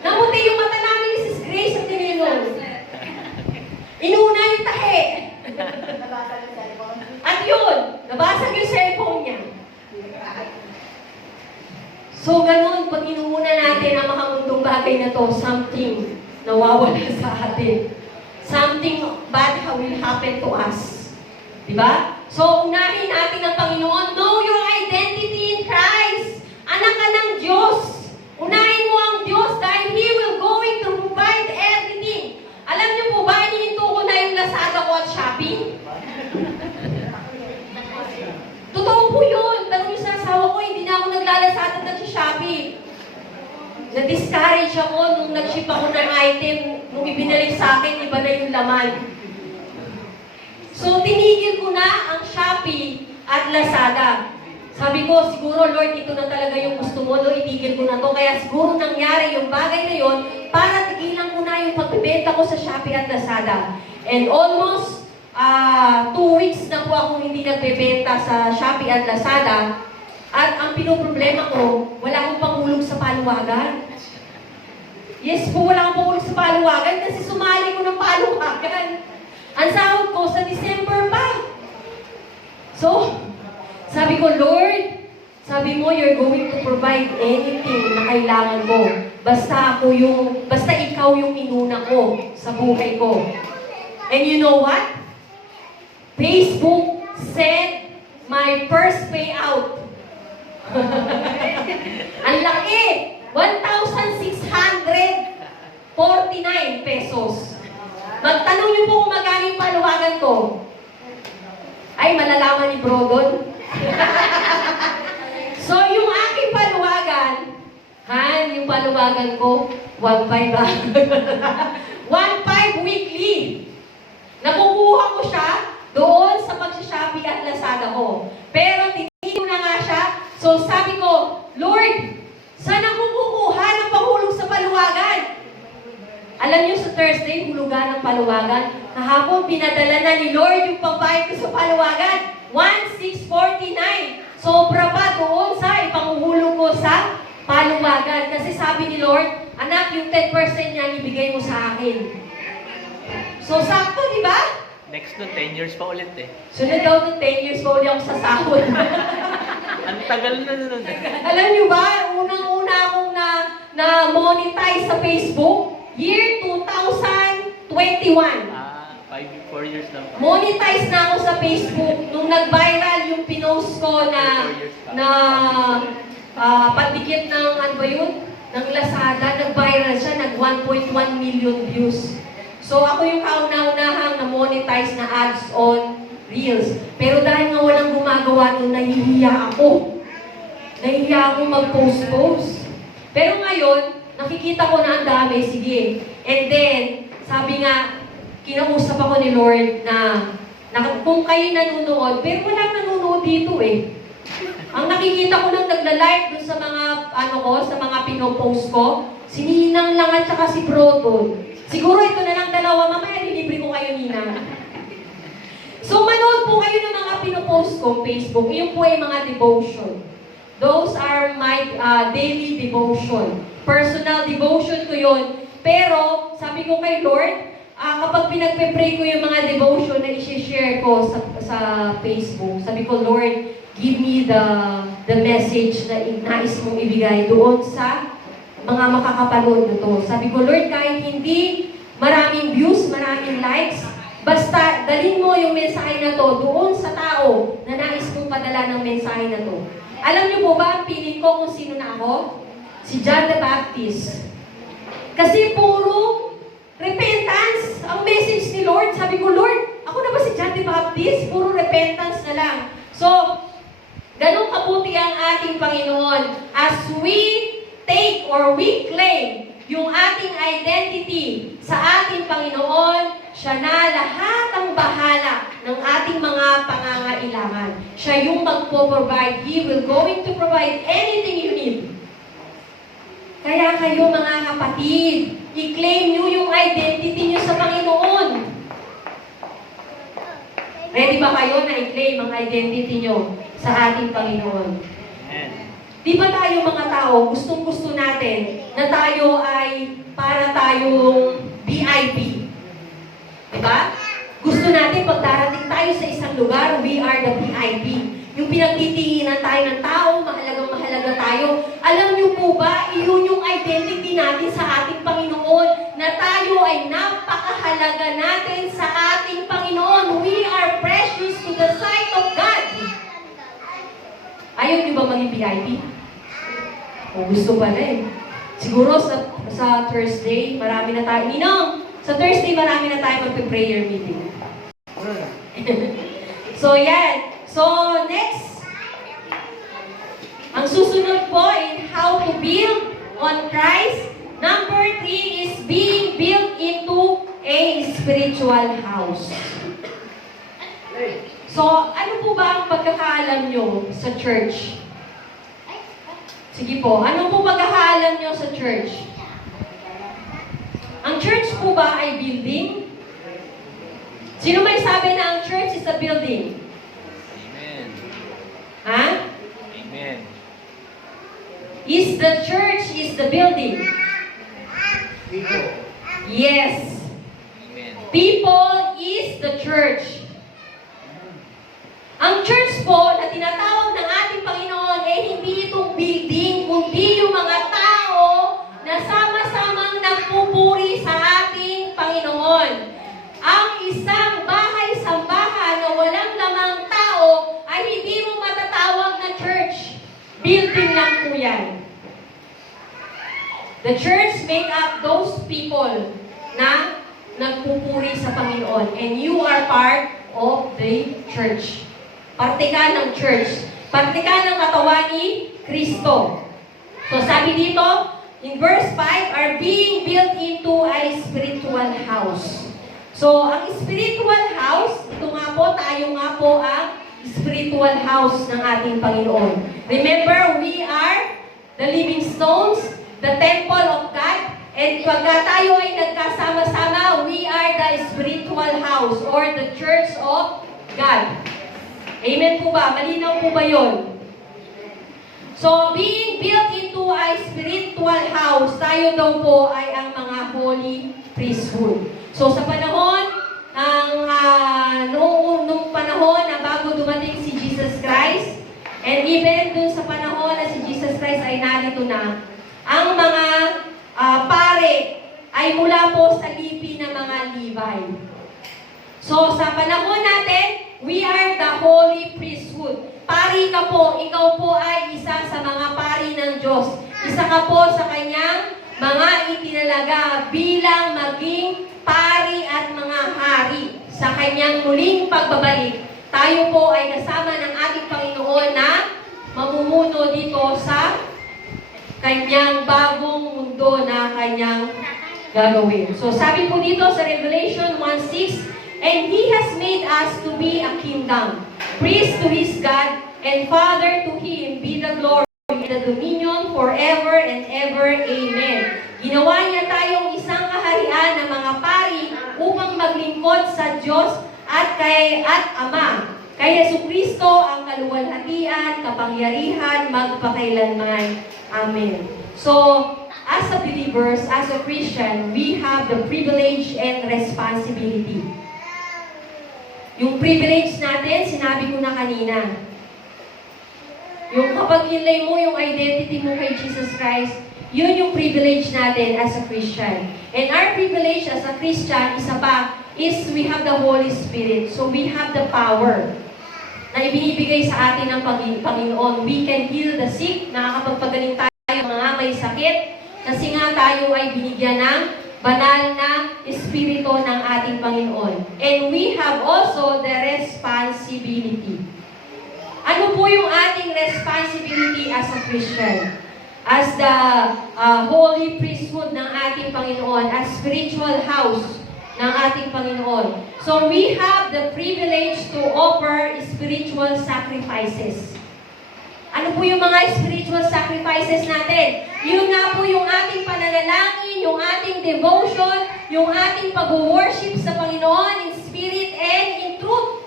Namuti yung mata namin ni Sis Grace at tinilong. Inuuna yung tahe. At yun, nabasag yung cellphone niya. So, ganun, pag inuuna natin ang mga mundong bagay na to, something nawawala sa atin. Something bad will happen to us. Diba? So, unahin natin ang Panginoon. Know your identity in Christ. Anak ka ng Diyos. Unahin mo ang Diyos dahil He will going to provide everything. Alam niyo po ba, inihinto ko na yung Lazada ko at Shopee? Totoo po yun. Tanong yung sa asawa ko, hindi na ako naglalasada at Shopee. Na-discourage ako nung nag-ship ako ng item, nung ibinalik sa akin, iba na yung laman. So, tinigil ko na ang Shopee at Lazada. Sabi ko, siguro, Lord, ito na talaga yung gusto mo, no? Itigil ko na to. Kaya siguro nangyari yung bagay na yon para tigilan ko na yung pagbibenta ko sa Shopee at Lazada. And almost 2 weeks na po akong hindi nagbebenta sa Shopee at Lazada. At ang pinoproblema ko, wala akong panghulog sa paluwagan. Yes po, wala akong panghulog sa paluwagan kasi sumali ko ng paluwagan. Ang sahod ko sa December pa. So, sabi ko, Lord, sabi mo, you're going to provide anything na kailangan ko. Basta ikaw yung inuna ko sa buhay ko. And you know what? Facebook sent my first payout. Ang laki! 1,649 pesos. Magtanong niyo po kung magkano yung paluwagan ko. Ay, malalaman ni Brodon. So, yung aking paluwagan, yung paluwagan ko, 1.5 ba? 1.5 weekly. Nakukuha ko siya doon sa pag-Shopee at Lazada ko. Pero tinigil ko na nga siya. So, sabi ko, Lord, saan ako kukuha ng panghulog sa paluwagan? Alam niyo, sa Thursday, hulugan ng paluwagan. Kahapon, pinadala na ni Lord yung pambayad ko sa paluwagan. 1,649. Sobra pa doon sa ipanghuhulog ko sa paluwagan. Kasi sabi ni Lord, anak, yung 10% niya, ibigay mo sa akin. So, sakto, di ba? Next no, 10 years pa ulit eh. Sunod daw ng 10 years pa ulit ako sa sahod. Ang tagal na nun eh. Alam niyo ba, unang-una akong na-monetize sa Facebook, year 2021. 4 years lang pa. Monetize na ako sa Facebook nung nag-viral yung pinost ko na pandikit ng, ano ba yun? Ng Lazada, nag-viral siya, nag 1.1 million views. So ako yung kauna-unahang na-monetize na ads on Reels. Pero dahil nga walang gumagawa nun, nahihiya ako. Nahihiya ako mag-post-post. Pero ngayon, nakikita ko na ang dami, sige. And then, sabi nga, kinausap ako ni Lord na kung kayo nanonood, pero walang nanonood dito eh. Ang nakikita ko lang nagla-like dun sa mga, sa mga pinopost ko, si Ninang lang at saka si Proton. Siguro ito na lang dalawa, mamaya nilibre ko kayo, Ninang. So, manood po kayo ng mga pinopost ko, Facebook. Yung po ay mga devotion. Those are my daily devotion. Personal devotion ko yun. Pero, sabi ko kay Lord, kapag pinagpe-pray ko yung mga devotion na i-share ko sa Facebook, sabi ko, Lord, give me the message na nais mong ibigay doon sa mga makakapanood na to. Sabi ko, Lord, kahit hindi maraming views, maraming likes, basta dalhin mo yung mensahe na to doon sa tao na nais mong padala ng mensahe na to. Alam niyo po ba, ang piling ko kung sino na ako? Si John the Baptist. Kasi puro repentance ang message ni Lord. Sabi ko, Lord, ako na ba si John the Baptist? Puro repentance na lang. So, ganun kabuti ang ating Panginoon. As we take or we claim yung ating identity sa ating Panginoon, siya na lahat ang bahala ng ating mga pangangailangan. Siya yung magpo-provide. He will going to provide anything you need. Kaya kayo mga kapatid, i-claim nyo yung identity nyo sa Panginoon. Ready ba kayo na i-claim ang identity nyo sa ating Panginoon? Di ba tayo mga tao, gustong-gusto natin na tayo ay para tayong VIP? Diba? Gusto natin pag darating tayo sa isang lugar, we are the VIP. Yung pinagtitinginan tayo ng tao, mahalagang-mahalaga tayo. Alam niyo po ba, iyon yung identity natin sa ating Panginoon, na tayo ay napakahalaga natin sa ating Panginoon. We are precious to the sight of God. Ayaw niyo ba maging VIP? O gusto pala eh. Siguro sa Thursday, marami na tayo. Ninong, sa Thursday, marami na tayo magpe-prayer meeting. So, yan. So, next. Ang susunod po in how to build on Christ. Number 3 is being built into a spiritual house. So, ano po ba ang pagkakaalam nyo sa church? Sige po, ano po pagkakaalam nyo sa church? Ang church po ba ay building? Sino may sabi na ang church is a building? Amen. Ha? Amen. Is the church is the building? People. Yes. Amen. People is the church. Ang church po na tinatawag ng ating Panginoon ay hindi itong building, kundi yung mga tao na sama-samang nagpupuri sa ating Panginoon. Ang isang bahay-sambahan na walang lamang tao ay hindi mo matatawag na church. Building lang po yan. The church make up those people na nagpupuri sa Panginoon. And you are part of the church. Parte ka ng church. Parte ka ng katawan ni Kristo. So sabi dito, in verse 5, are being built into a spiritual house. So, ang spiritual house, ito nga po, tayo nga po ang spiritual house ng ating Panginoon. Remember, we are the living stones, the temple of God, and pagka tayo ay nagkasama-sama, we are the spiritual house or the church of God. Amen po ba? Malinaw po ba yun? So, being built into a spiritual house, tayo daw po ay ang mga holy priesthood. So, sa panahon ng nung panahon na bago dumating si Jesus Christ, and even dun sa panahon na si Jesus Christ ay narito na, ang mga pare ay mula po sa lipi ng mga Levi. So, sa panahon natin, we are the holy priesthood. Pari ka po, ikaw po ay isa sa mga pari ng Diyos. Isa ka po sa kanyang mga itinalaga bilang maging pari at mga hari. Sa kanyang muling pagbabalik, tayo po ay kasama ng ating Panginoon na mamumuno dito sa kanyang bagong mundo na kanyang gagawin. So sabi po dito sa Revelation 1:6, and He has made us to be a kingdom, priest to His God, and Father. To Him be the glory and the dominion forever and ever. Amen. Ginawa niya tayong isang kaharian ng mga pari upang maglingkod sa Diyos at Ama. Kay Jesucristo ang kaluwalhatian, kapangyarihan, magpakailanman. Amen. So, as a believers, as a Christian, we have the privilege and responsibility. Yung privilege natin, sinabi ko na kanina. Yung kapag inlay mo yung identity mo kay Jesus Christ, yun yung privilege natin as a Christian. And our privilege as a Christian, isa pa, is we have the Holy Spirit. So we have the power na ibinibigay sa atin ng Panginoon. We can heal the sick, nakakapagpagaling tayo ng mga may sakit, kasi nga tayo ay binigyan ng banal na Espiritu ng ating Panginoon. And we have also the responsibility. Ano po yung ating responsibility as a Christian? As the holy priesthood ng ating Panginoon, as spiritual house ng ating Panginoon. So we have the privilege to offer spiritual sacrifices. Ano po yung mga spiritual sacrifices natin? Yun nga po yung ating pananalangin, yung ating devotion, yung ating pag-worship sa Panginoon in spirit and in truth.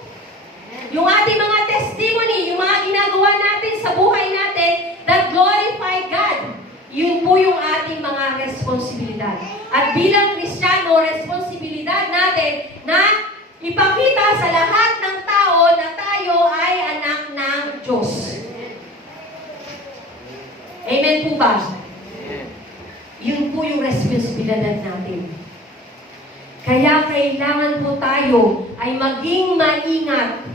Yung ating mga testimony, yung mga ginagawa natin sa buhay natin that glorify God. Yun po yung ating mga responsibilidad. At bilang Kristiyano, responsibilidad natin na ipakita sa lahat ng tao na tayo ay anak ng Diyos. Amen po ba? Yun po yung responsibilidad natin. Kaya kailangan po tayo ay maging maingat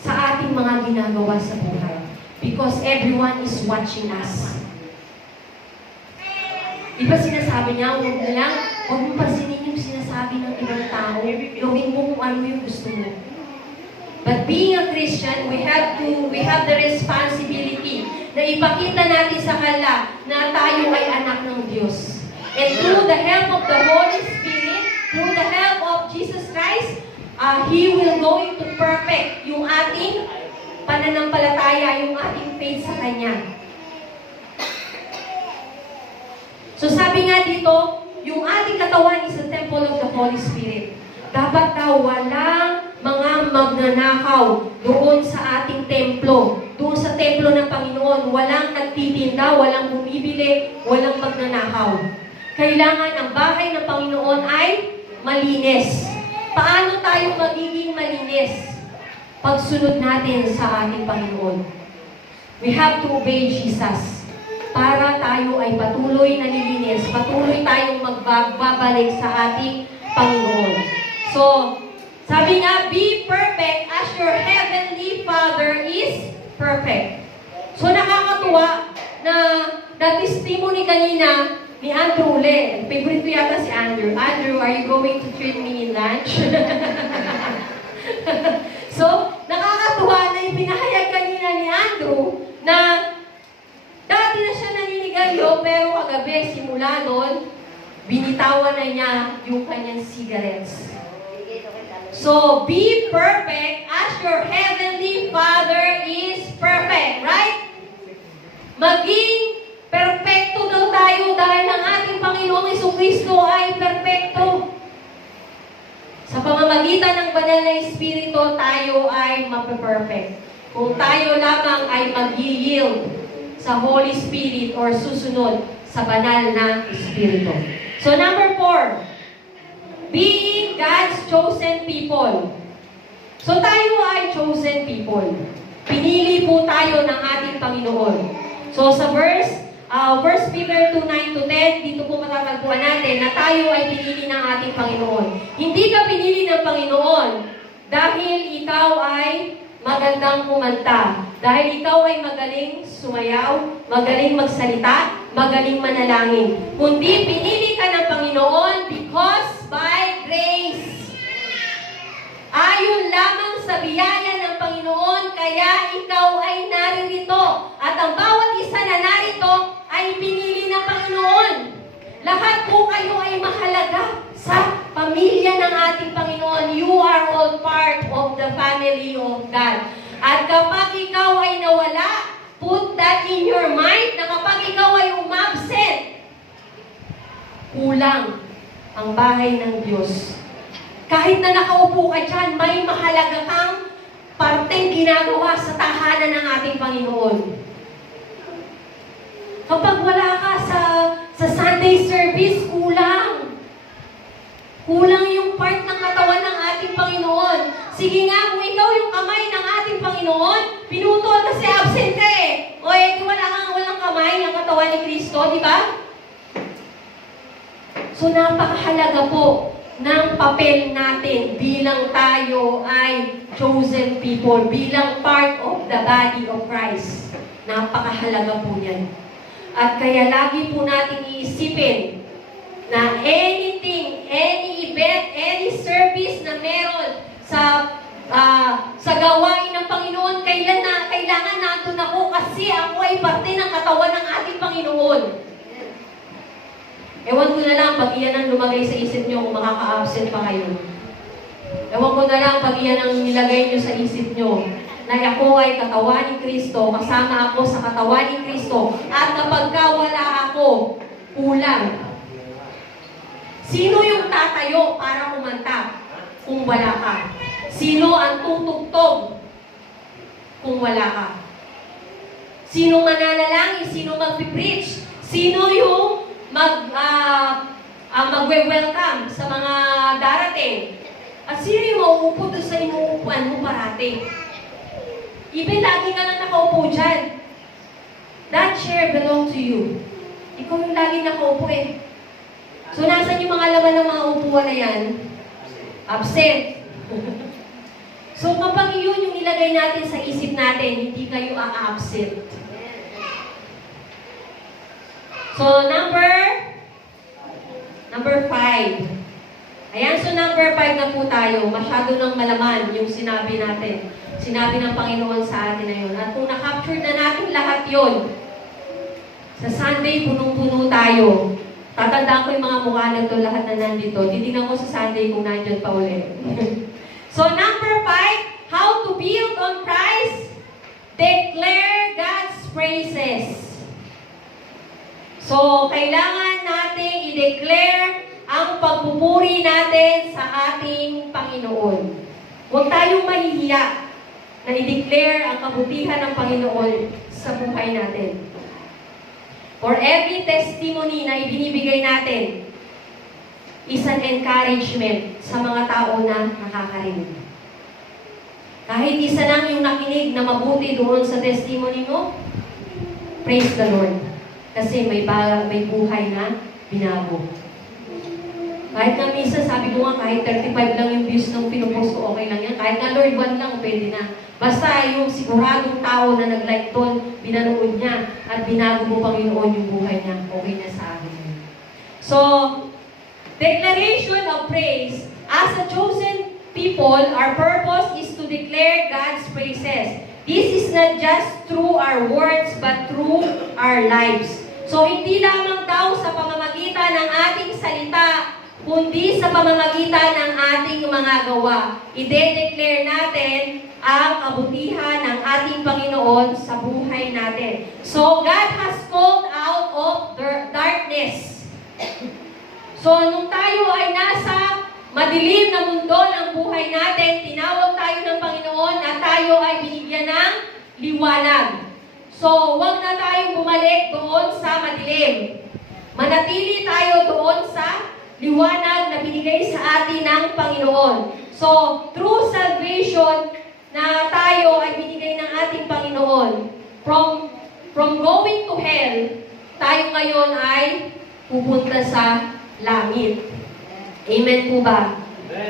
sa ating mga ginagawa sa buhay. Because everyone is watching us. Di ba sinasabi niya, huwag mo pansinin yung sinasabi ng ibang tao. Gawin mo kung ano yung gusto mo. But being a Christian, we have the responsibility na ipakita natin sa kanila na tayo ay anak ng Diyos. And through the help of the Holy Spirit, through the help of Jesus Christ, He will going to perfect yung ating pananampalataya, yung ating faith sa Kanya. So sabi nga dito, yung ating katawan is a temple of the Holy Spirit. Dapat daw walang mga magnanakaw doon sa ating templo. Doon sa templo ng Panginoon, walang nagtitinda, walang bumibili, walang magnanakaw. Kailangan ang bahay ng Panginoon ay malinis. Paano tayo magiging malinis? Pagsunod natin sa ating Panginoon. We have to obey Jesus para tayo ay patuloy na nililinis, patuloy tayong magbabalik sa ating Panginoon. So, sabi nga, be perfect as your heavenly Father is perfect. So, nakakatuwa na testimony kanina ni Andrew ulit. Favorite ko yata si Andrew. Andrew, are you going to treat me in lunch? So, nakakatuwa na yung pinahayag kanina ni Andrew na dati na siya naninigarilyo, pero kagabi, simula noon, binitawan na niya yung kanyang cigarettes. So, be perfect as your heavenly Father is perfect. Right? Maging perfecto daw tayo dahil ang ating Panginoong Jesucristo ay perfecto. Sa pamamagitan ng banal na Espiritu, tayo ay mape-perfect. Kung tayo lamang ay mag-yield sa Holy Spirit or susunod sa banal na Espiritu. So, number 4, being God's chosen people. So, tayo ay chosen people. Pinili po tayo ng ating Panginoon. So, sa verse 1 Peter 2:9-10, dito po matatagpuan natin na tayo ay pinili ng ating Panginoon. Hindi ka pinili ng Panginoon dahil ikaw ay magandang kumanta. Dahil ikaw ay magaling sumayaw, magaling magsalita, magaling manalangin. Kundi pinili ka ng Panginoon because by grace. Ayon lamang sa biyaya ng Panginoon, kaya ikaw ay naririto. At ang bawat isa na narito ay pinili ng Panginoon. Lahat po kayo ay mahalaga sa pamilya ng ating Panginoon. You are all part of the family of God. At kapag ikaw ay nawala, put that in your mind na kapag ikaw ay umabsent, kulang ang bahay ng Diyos. Kahit na nakaupo ka dyan, may mahalaga kang parteng ginagawa sa tahanan ng ating Panginoon. Kapag wala ka sa Sunday service, kulang. Kulang yung part ng katawan ng ating Panginoon. Sige nga, kung ikaw yung kamay ng ating Panginoon, pinutol kasi absent ka eh. O eh, walang kamay ng katawan ni Kristo, di ba? So, napakahalaga po ng papel natin bilang tayo ay chosen people, bilang part of the body of Christ. Napakahalaga po yan. At kaya lagi po natin iisipin na anything, any event, any service na meron sa gawain ng Panginoon, kailangan nandun ako kasi ako ay parte ng katawan ng ating Panginoon. Ewan ko na lang pag iyan ang lumagay sa isip nyo kung makaka-absent pa kayo. Ewan ko na lang pag iyan ang nilagay nyo sa isip nyo na ako ay katawan ni Kristo, kasama ako sa katawan ni Kristo, at kapag wala ako, kulang. Sino yung tatayo para kumanta kung wala ka? Sino ang tutugtog kung wala ka? Sino mananalangin? Sino magpipreach? Sino yung magwe-welcome sa mga darating? At sino yung mauupo doon sa inuupuan mo parati? Even lagi ka lang nakaupo dyan. That chair belong to you. Ikaw yung lagi nakaupo eh. So, nasan yung mga laman ng mga upuan na yan? Absent. So, kapag yun yung ilagay natin sa isip natin, hindi kayo a-absent. So, number 5. Ayan, so number 5 na po tayo. Masyado nang malaman yung sinabi natin. Sinabi ng Panginoon sa atin na yun. At kung na-capture na natin lahat yun, sa Sunday, punong-puno tayo. Tatandaan ko yung mga mukha na ito, lahat na nandito. Titignan ko sa Sunday kung nandyan pa ulit. So, number 5, how to build on Christ? Declare God's praises. So, kailangan natin i-declare ang pagpupuri natin sa ating Panginoon. Huwag tayong mahihiya na i-declare ang kabutihan ng Panginoon sa buhay natin. For every testimony na ibinibigay natin is an encouragement sa mga tao na nakakarinig. Kahit isa lang yung nakinig na mabuti doon sa testimony mo, praise the Lord. Kasi may buhay na binago. Kahit nga minsan, sabi ko nga, kahit 35 lang yung views ng pinupost ko, okay lang yan. Kahit nga Lord, 1 lang, pwede na. Basta yung siguradong tao na nag-like doon, binanood niya, at binago mo Panginoon yung buhay niya, okay na sa akin. So, declaration of praise. As a chosen people, our purpose is to declare God's praises. This is not just through our words, but through our lives. So, hindi lamang daw sa pamamagitan ng ating salita, kundi sa pamamagitan ng ating mga gawa. I-declare natin ang kabutihan ng ating Panginoon sa buhay natin. So, God has called out of darkness. So, nung tayo ay nasa madilim na mundo ng buhay natin, tinawag tayo ng Panginoon at tayo ay binigyan ng liwanag. So, huwag na tayong bumalik doon sa madilim. Manatili tayo doon sa liwanag na binigay sa atin ng Panginoon. So, through salvation na tayo ay binigay ng ating Panginoon, from going to hell, tayo ngayon ay pupunta sa langit. Amen po ba?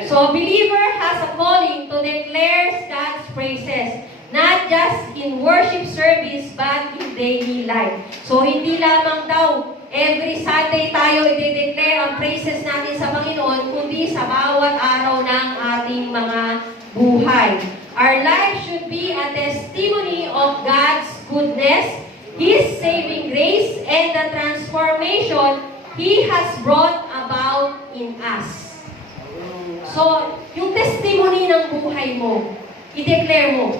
So, a believer has a calling to declare God's praises, not just in worship service, but in daily life. So, hindi lamang daw every Sunday tayo i-declare ang praises natin sa Panginoon, kundi sa bawat araw ng ating mga buhay. Our life should be a testimony of God's goodness His saving grace and the transformation He has brought about in us. So, yung testimony ng buhay mo, i-declare mo,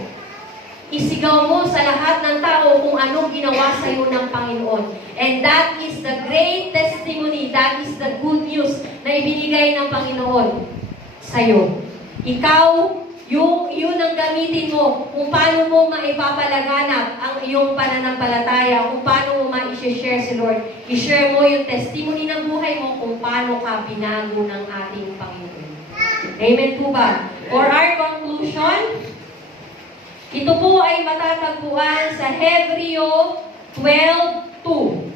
isigaw mo sa lahat ng tao kung anong ginawa sa iyo ng Panginoon. And that is the great testimony, that is the good news na ibinigay ng Panginoon sa iyo. Ikaw, yun ang gamitin mo kung paano mo maipapalaganap ang iyong pananampalataya, kung paano mo ma-share si Lord. I-share mo yung testimony ng buhay mo kung paano ka binago ng ating Panginoon. Amen po ba? For our conclusion, ito po ay matatagpuan sa Hebreo 12:2.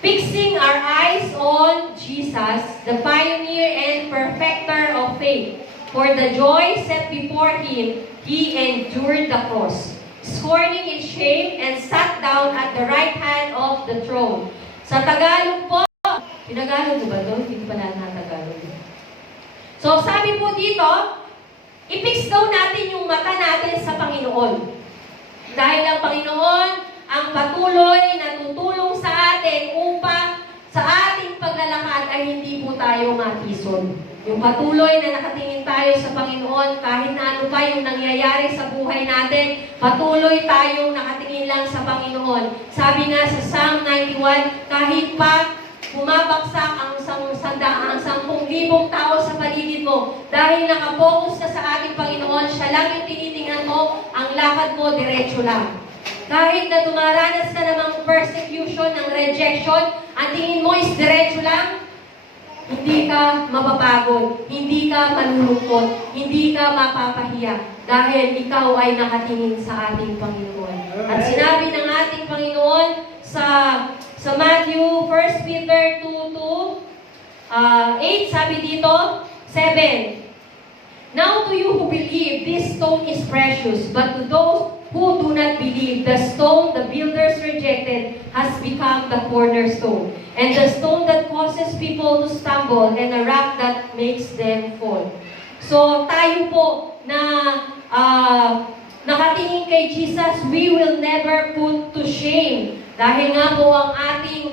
Fixing our eyes on Jesus, the pioneer and perfecter of faith. For the joy set before Him, He endured the cross, scorning its shame, and sat down at the right hand of the throne. Sa Tagalog po, tinagalog mo ba ito? Hindi ko pala natagalog. So sabi po dito, i-fix daw natin yung mata natin sa Panginoon. Dahil ang Panginoon ang patuloy na tutulong sa atin upang sa ating paglalakad ay hindi po tayo matison. Yung patuloy na nakatingin tayo sa Panginoon, kahit na ano pa yung nangyayari sa buhay natin, patuloy tayong nakatingin lang sa Panginoon. Sabi nga sa Psalm 91, kahit pa bumabagsak ang 10,000 tao sa paligid mo, dahil nakapokus ka sa ating Panginoon, siya lang yung tinitingnan mo, ang lakad mo, diretso lang. Kahit na dumaranas ka namang persecution, ng rejection, ang tingin mo is diretso lang, hindi ka mapapagod, hindi ka malulungkot, hindi ka mapapahiya, dahil ikaw ay nakatingin sa ating Panginoon. At sinabi ng ating Panginoon sa Matthew, 1 Peter 2:8, sabi dito, 7. Now to you who believe, this stone is precious, but to those who do not believe, the stone the builders rejected has become the cornerstone, and the stone that causes people to stumble, and a rock that makes them fall. So tayo po na nakatingin kay Jesus, we will never put to shame. Dahil nga po ang ating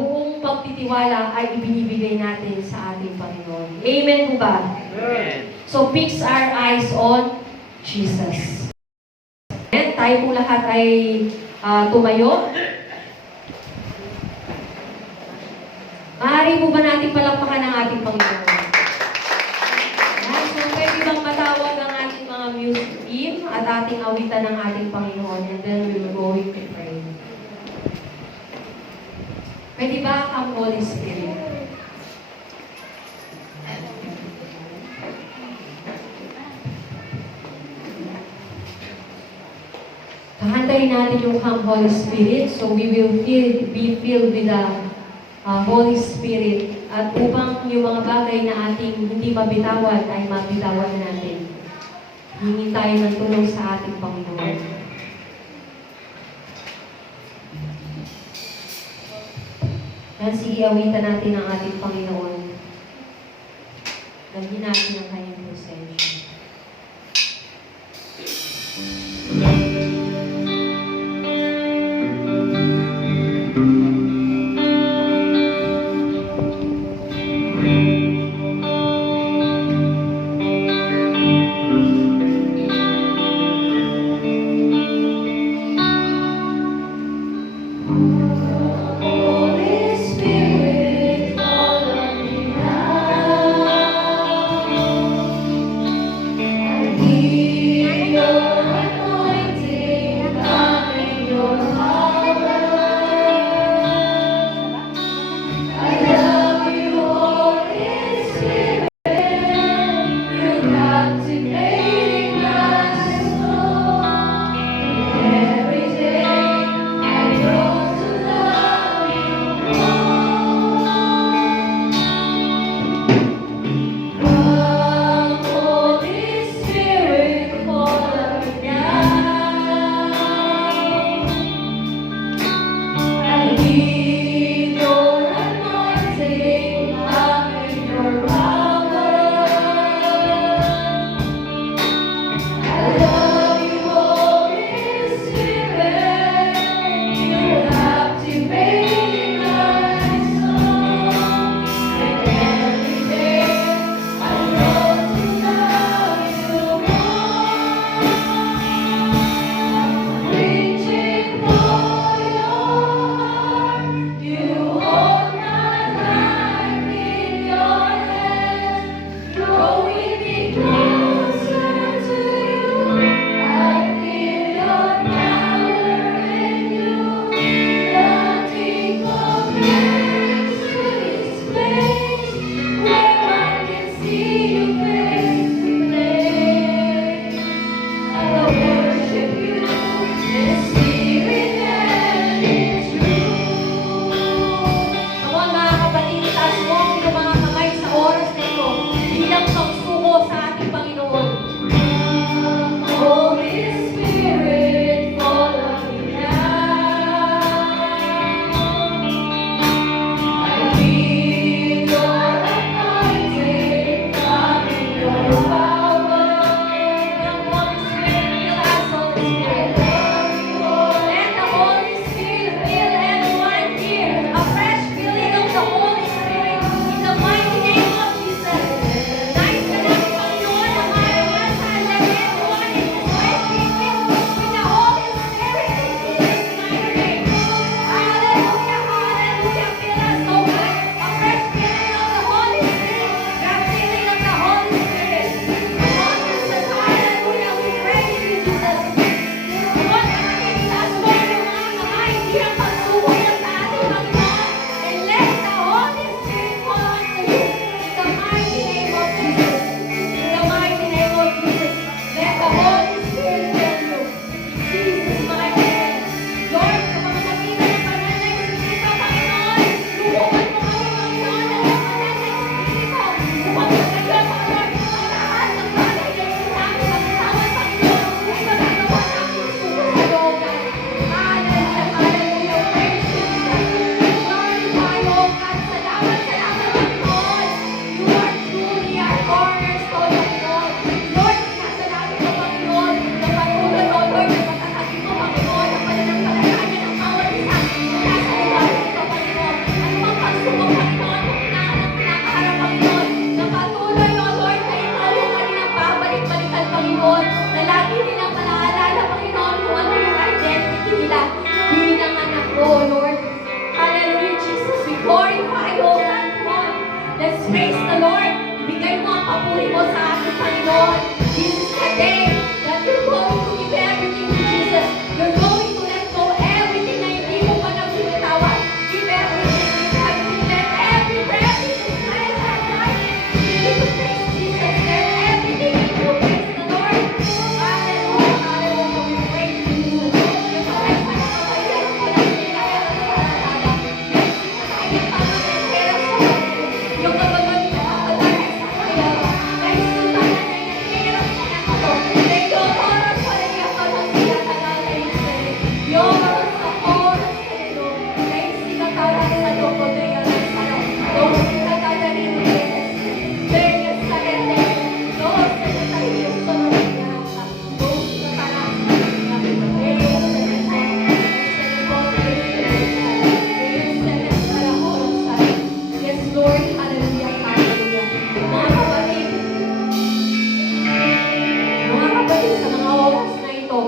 buong pagtitiwala ay ibinibigay natin sa ating Panginoon. Amen po ba? Amen. So fix our eyes on Jesus. And tayo po lahat ay tumayo. Maaari po ba natin palakpakan ang ating Panginoon? So pwede bang matawag ang ating mga music team at ating awitan ng ating Panginoon, and then we will go to pray. Pwede ba ang Holy Spirit? Kahantayin natin yung Come Holy Spirit, so we will be filled with the Holy Spirit, at upang yung mga bagay na ating hindi mabitawan ay mabitawan natin. Hingi tayo ng tulong sa ating Panginoon. Yan, sige, awitan natin ang ating Panginoon. Lagyan natin ang kanyang presensya. the Holy Spirit fill you. In Jesus' mighty name. Lord, sa pamamagitan ng banal na Espiritu, Panginoon, luhukan mo kami, Panginoon, ng iyong banal na Espiritu. Upang sa gayon, Panginoon, ang lahat ng bagay na hindi namin mabitawan, Panginoon, ay magagawa namin sumunod sa looban. Hallelujah, hallelujah. Praise you, Jesus. Glorify, O God. Salamat, salamat, Panginoon. You are truly our cornerstone, Panginoon. Lord, sinasalamat ko, Panginoon, na patuloy, O Lord, na matatagin mo, Panginoon, ang pananampalataya ng bawat isa mula sa lugar nito, Panginoon. Ano mang pagsubok, Panginoon, kung kinakaharap, Panginoon, na patuloy, O Lord, na ikaw yung kanilang babalik-balikan, Panginoon, na lagi nilang malaalala, Panginoon, kung ano yung identity nila bilang anak mo, O Lord. Hallelujah, Jesus. We glorify, O God, Lord. Let's praise the Lord. Ibigay mo ang papuri mo sa ating Panginoon. This is the day that you're going to give everything to Jesus. You're going to let go everything na hindi mo pa nabibitawan. Give everything. Give everything. Let every breath in this life have life. Begin to praise Jesus. Let everything in you praise the Lord. Hallelujah. Hallelujah. We praise Jesus. Yung kaway pa na kawayan ko lang nila. Yes, kaya pa na nila sa yung kabagan mo ako dahil sa kaya. Kahit sultan na nahihirap siya na ako. Medyo oras pa rin ako nang siya talaga isip. Yung oras sa oras sa ilo. Kahit sila tara sa loko na yan. Yung sila tara rin rin. Kaya sa ete. Doon sa natayo sa mga. Doon sa tara. Kaya sa ete. Yes, Lord. Hallelujah. Hallelujah. Mga kapatid, sa mga oras na ito,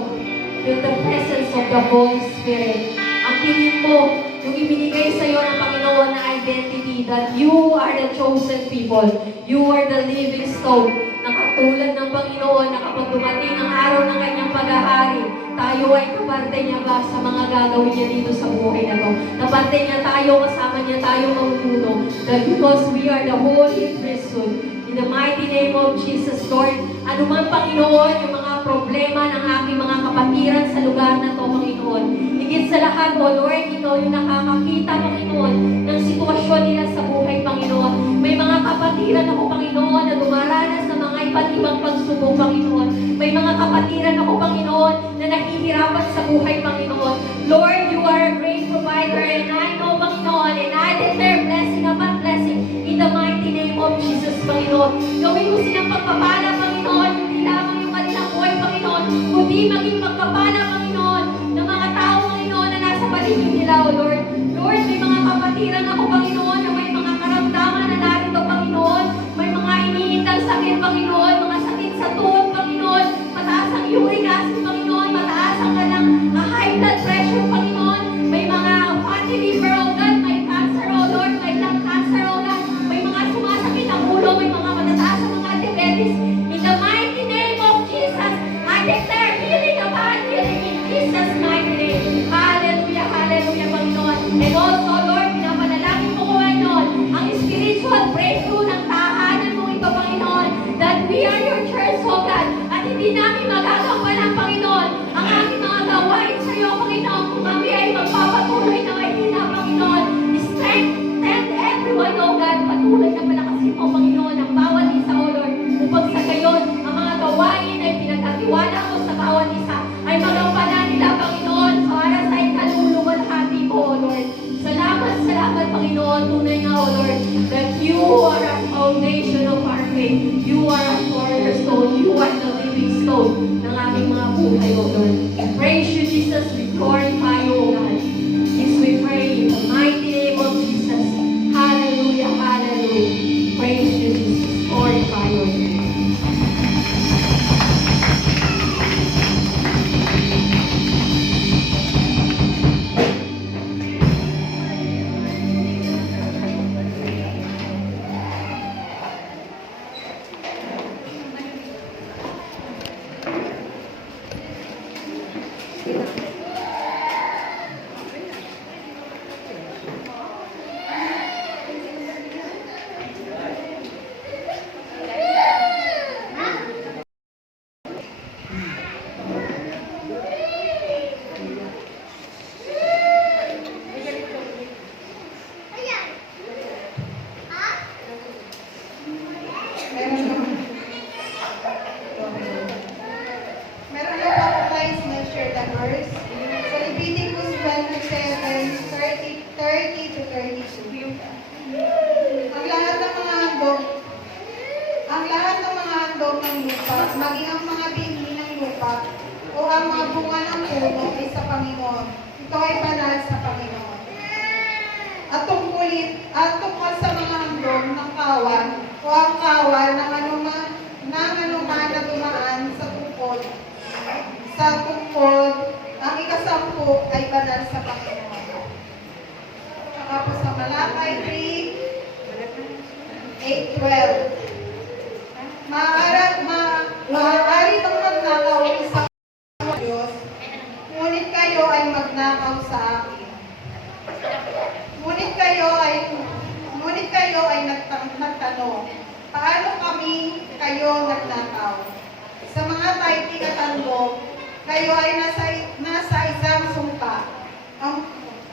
feel the presence of the Holy Spirit. Ang piling mo, yung ibinigay sa iyo ng Panginoon na identity that you are the chosen people. You are the living stone. Nakatulad ng Panginoon na kapag dumating ang araw ng kanyang paghahari, tayo ay kaparte niya ba sa mga gagawin niya dito sa buhay na to. Kaparte niya tayo, kasama niya tayo mamuno. That because we are the holy priesthood. In the mighty name of Jesus, Lord, anuman Panginoon, yung mga problema ng aking mga kapatiran sa lugar na to, Panginoon. Higit sa lahat, O Lord, ikaw yung nakakakita, Panginoon, ng sitwasyon nila sa buhay, Panginoon. May mga kapatiran ako, Panginoon, na dumaranas sa mga iba't ibang pagsubok, Panginoon. May mga kapatiran ako, Panginoon, na nahihirapan sa buhay, Panginoon. Lord, you are a great provider, and I know, Panginoon, and I declare blessing upon blessing in the mighty name of Jesus, Panginoon. Gawin mo silang pagpapala, Panginoon, hindi lamang yung kanilang buhay, Panginoon, kundi maging pagpapala, Panginoon, ng mga tao, Panginoon, na nasa paligid nila, O Lord. Lord, may mga kapatiran ako, Panginoon, na may mga karamdaman na narito, Panginoon. May mga iniindang sakit, Panginoon, mga sakit sa tuhod, Panginoon. Mataas ang uric acid, Panginoon. Mataas ang kanang high blood pressure, Panginoon. May mga fatty liver, O God. May cancer, O Lord. May lung cancer, O God. May mga sumasakit ang ulo. May mga matataas ang mga diabetes. In the mighty name of Jesus, I declare healing upon healing in Jesus' mighty name. Hallelujah, hallelujah, Panginoon. And also, Lord, pinapanalangin mo ko ngayon ang spiritual breakthrough ng tahanan mo ito, Panginoon, that we are your church, O God, at hindi namin magagampanan, Panginoon, ang aming mga gawain sa iyo, Panginoon, kung kami ay magpapatuloy na mahina, Panginoon. Strengthen everyone, O God, patuloy na palakasin mo, Panginoon, ang bawat isa, O Lord, upang sa gayon, ang mga gawain ay pinagkatiwala mo sa bawat isa ay magampanan nila, Panginoon, para sa ikaluluwalhati mo, O Lord. Salamat, salamat, Panginoon. Tunay nga, O Lord, that you are our foundation of our faith. You are our cornerstone. You are the living stone ng aming mga buhay, O Lord. We praise you, Jesus. We glorify you, O God. Yes, we pray in the mighty name of Jesus. Hallelujah, hallelujah. Praise you, Jesus. Glorify you, O God. ang mga bunga ng puno ay sa Panginoon. Ito ay banal sa Panginoon. At tungkol sa mga handog ng kawan o ang kawan ng anuman na dumaan sa tungkol, ang ikasampu ay banal sa Panginoon. Saka po sa Malakay 3:8-12. Maaari itong magnakaw ang isang Diyos, ngunit kayo ay magnakaw sa akin. Ngunit kayo ay nagtanong, paano kami kayo nagnakaw? Sa mga tithing at handog, kayo ay nasa isang sumpa.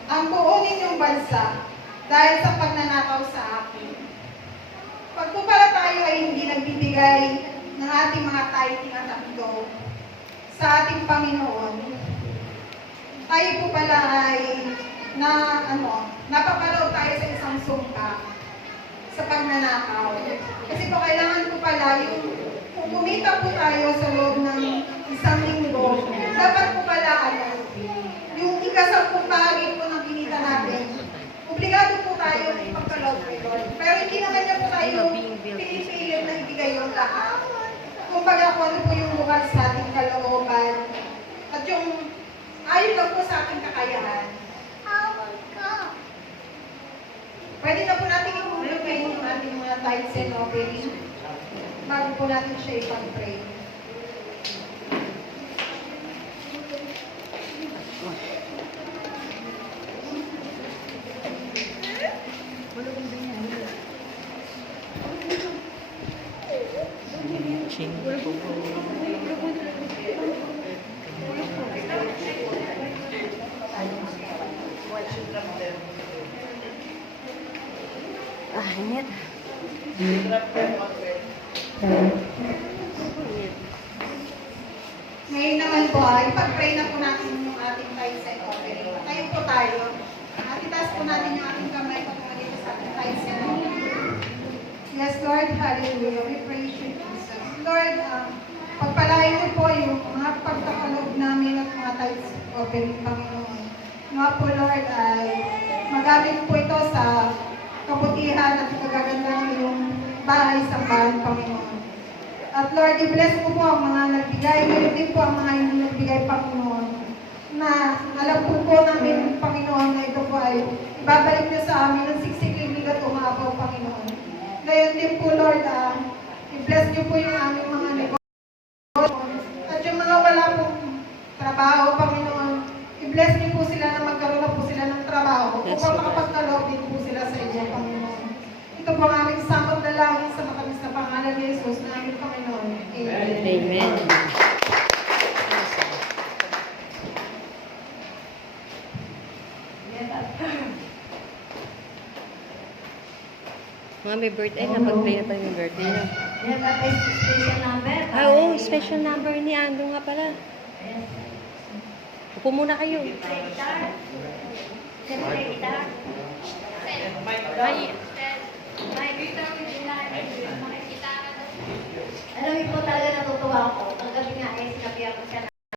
Ang buo ninyong bansa dahil sa pagnanakaw sa akin. Pag po pala tayo ay hindi nagbibigay ng ating mga tithing at handog sa ating Panginoon, tayo po pala ay napapaloob tayo sa isang sumpa sa pagnanakaw. Kasi po kailangan po pala kung kumita po tayo sa loob ng isang linggo, dapat po pala yung ikasampung bahagi po ng kinita natin, obligado po tayo ipagkaloob kay Lord. Pero hindi naman niya po tayo pinipilit na ibigay yung lahat. Kumbaga kung ano po yung bukas sa ating kalooban at yung ayon lang po sa ating kakayahan. Pwede na po natin i-multiply yung ating mga tithes and offering bago po natin siya ipag-pray. Init. Ngayon naman po, ipag-pray na po natin yung ating tithes and offering. Tayo po tayo. At itaas po natin yung ating kamay patungo dito sa ating tithes and offering. Yes, Lord, hallelujah. We praise you, Jesus. Lord, pagpalain niyo po yung mga pagkakaloob namin at mga tithes and offering, Panginoon. Mga po, Lord, ay magamit po ito sa kabutihan at kagaganda ng iyong bahay sa bahan, Panginoon. At Lord, i-bless mo po ang mga nagbigay, ngayon din po ang mga hindi nagbigay, Panginoon. Na alam po namin, Panginoon, na ito po ay ibabalik niyo sa amin ng siksik-libig at umabaw, Panginoon. Ngayon din po, Lord, i-bless niyo po yung aming mga negosyo. At yung mga wala pong trabaho, Panginoon, i-bless niyo po sila na magkaroon na po sila ng trabaho upang makapagkaloob din po sila sa inyo, Panginoon. Ito po ang aming samot na lang sa matamis na pangalan ni Jesus na aming Panginoon. Amen. Amen. Mga may birthday, napag-play na tayo yung birthday na. Yan ba tayo special number? Oo, special number ni Ando nga pala. Upo muna kayo. Alam niyo po talaga natutuwa ako.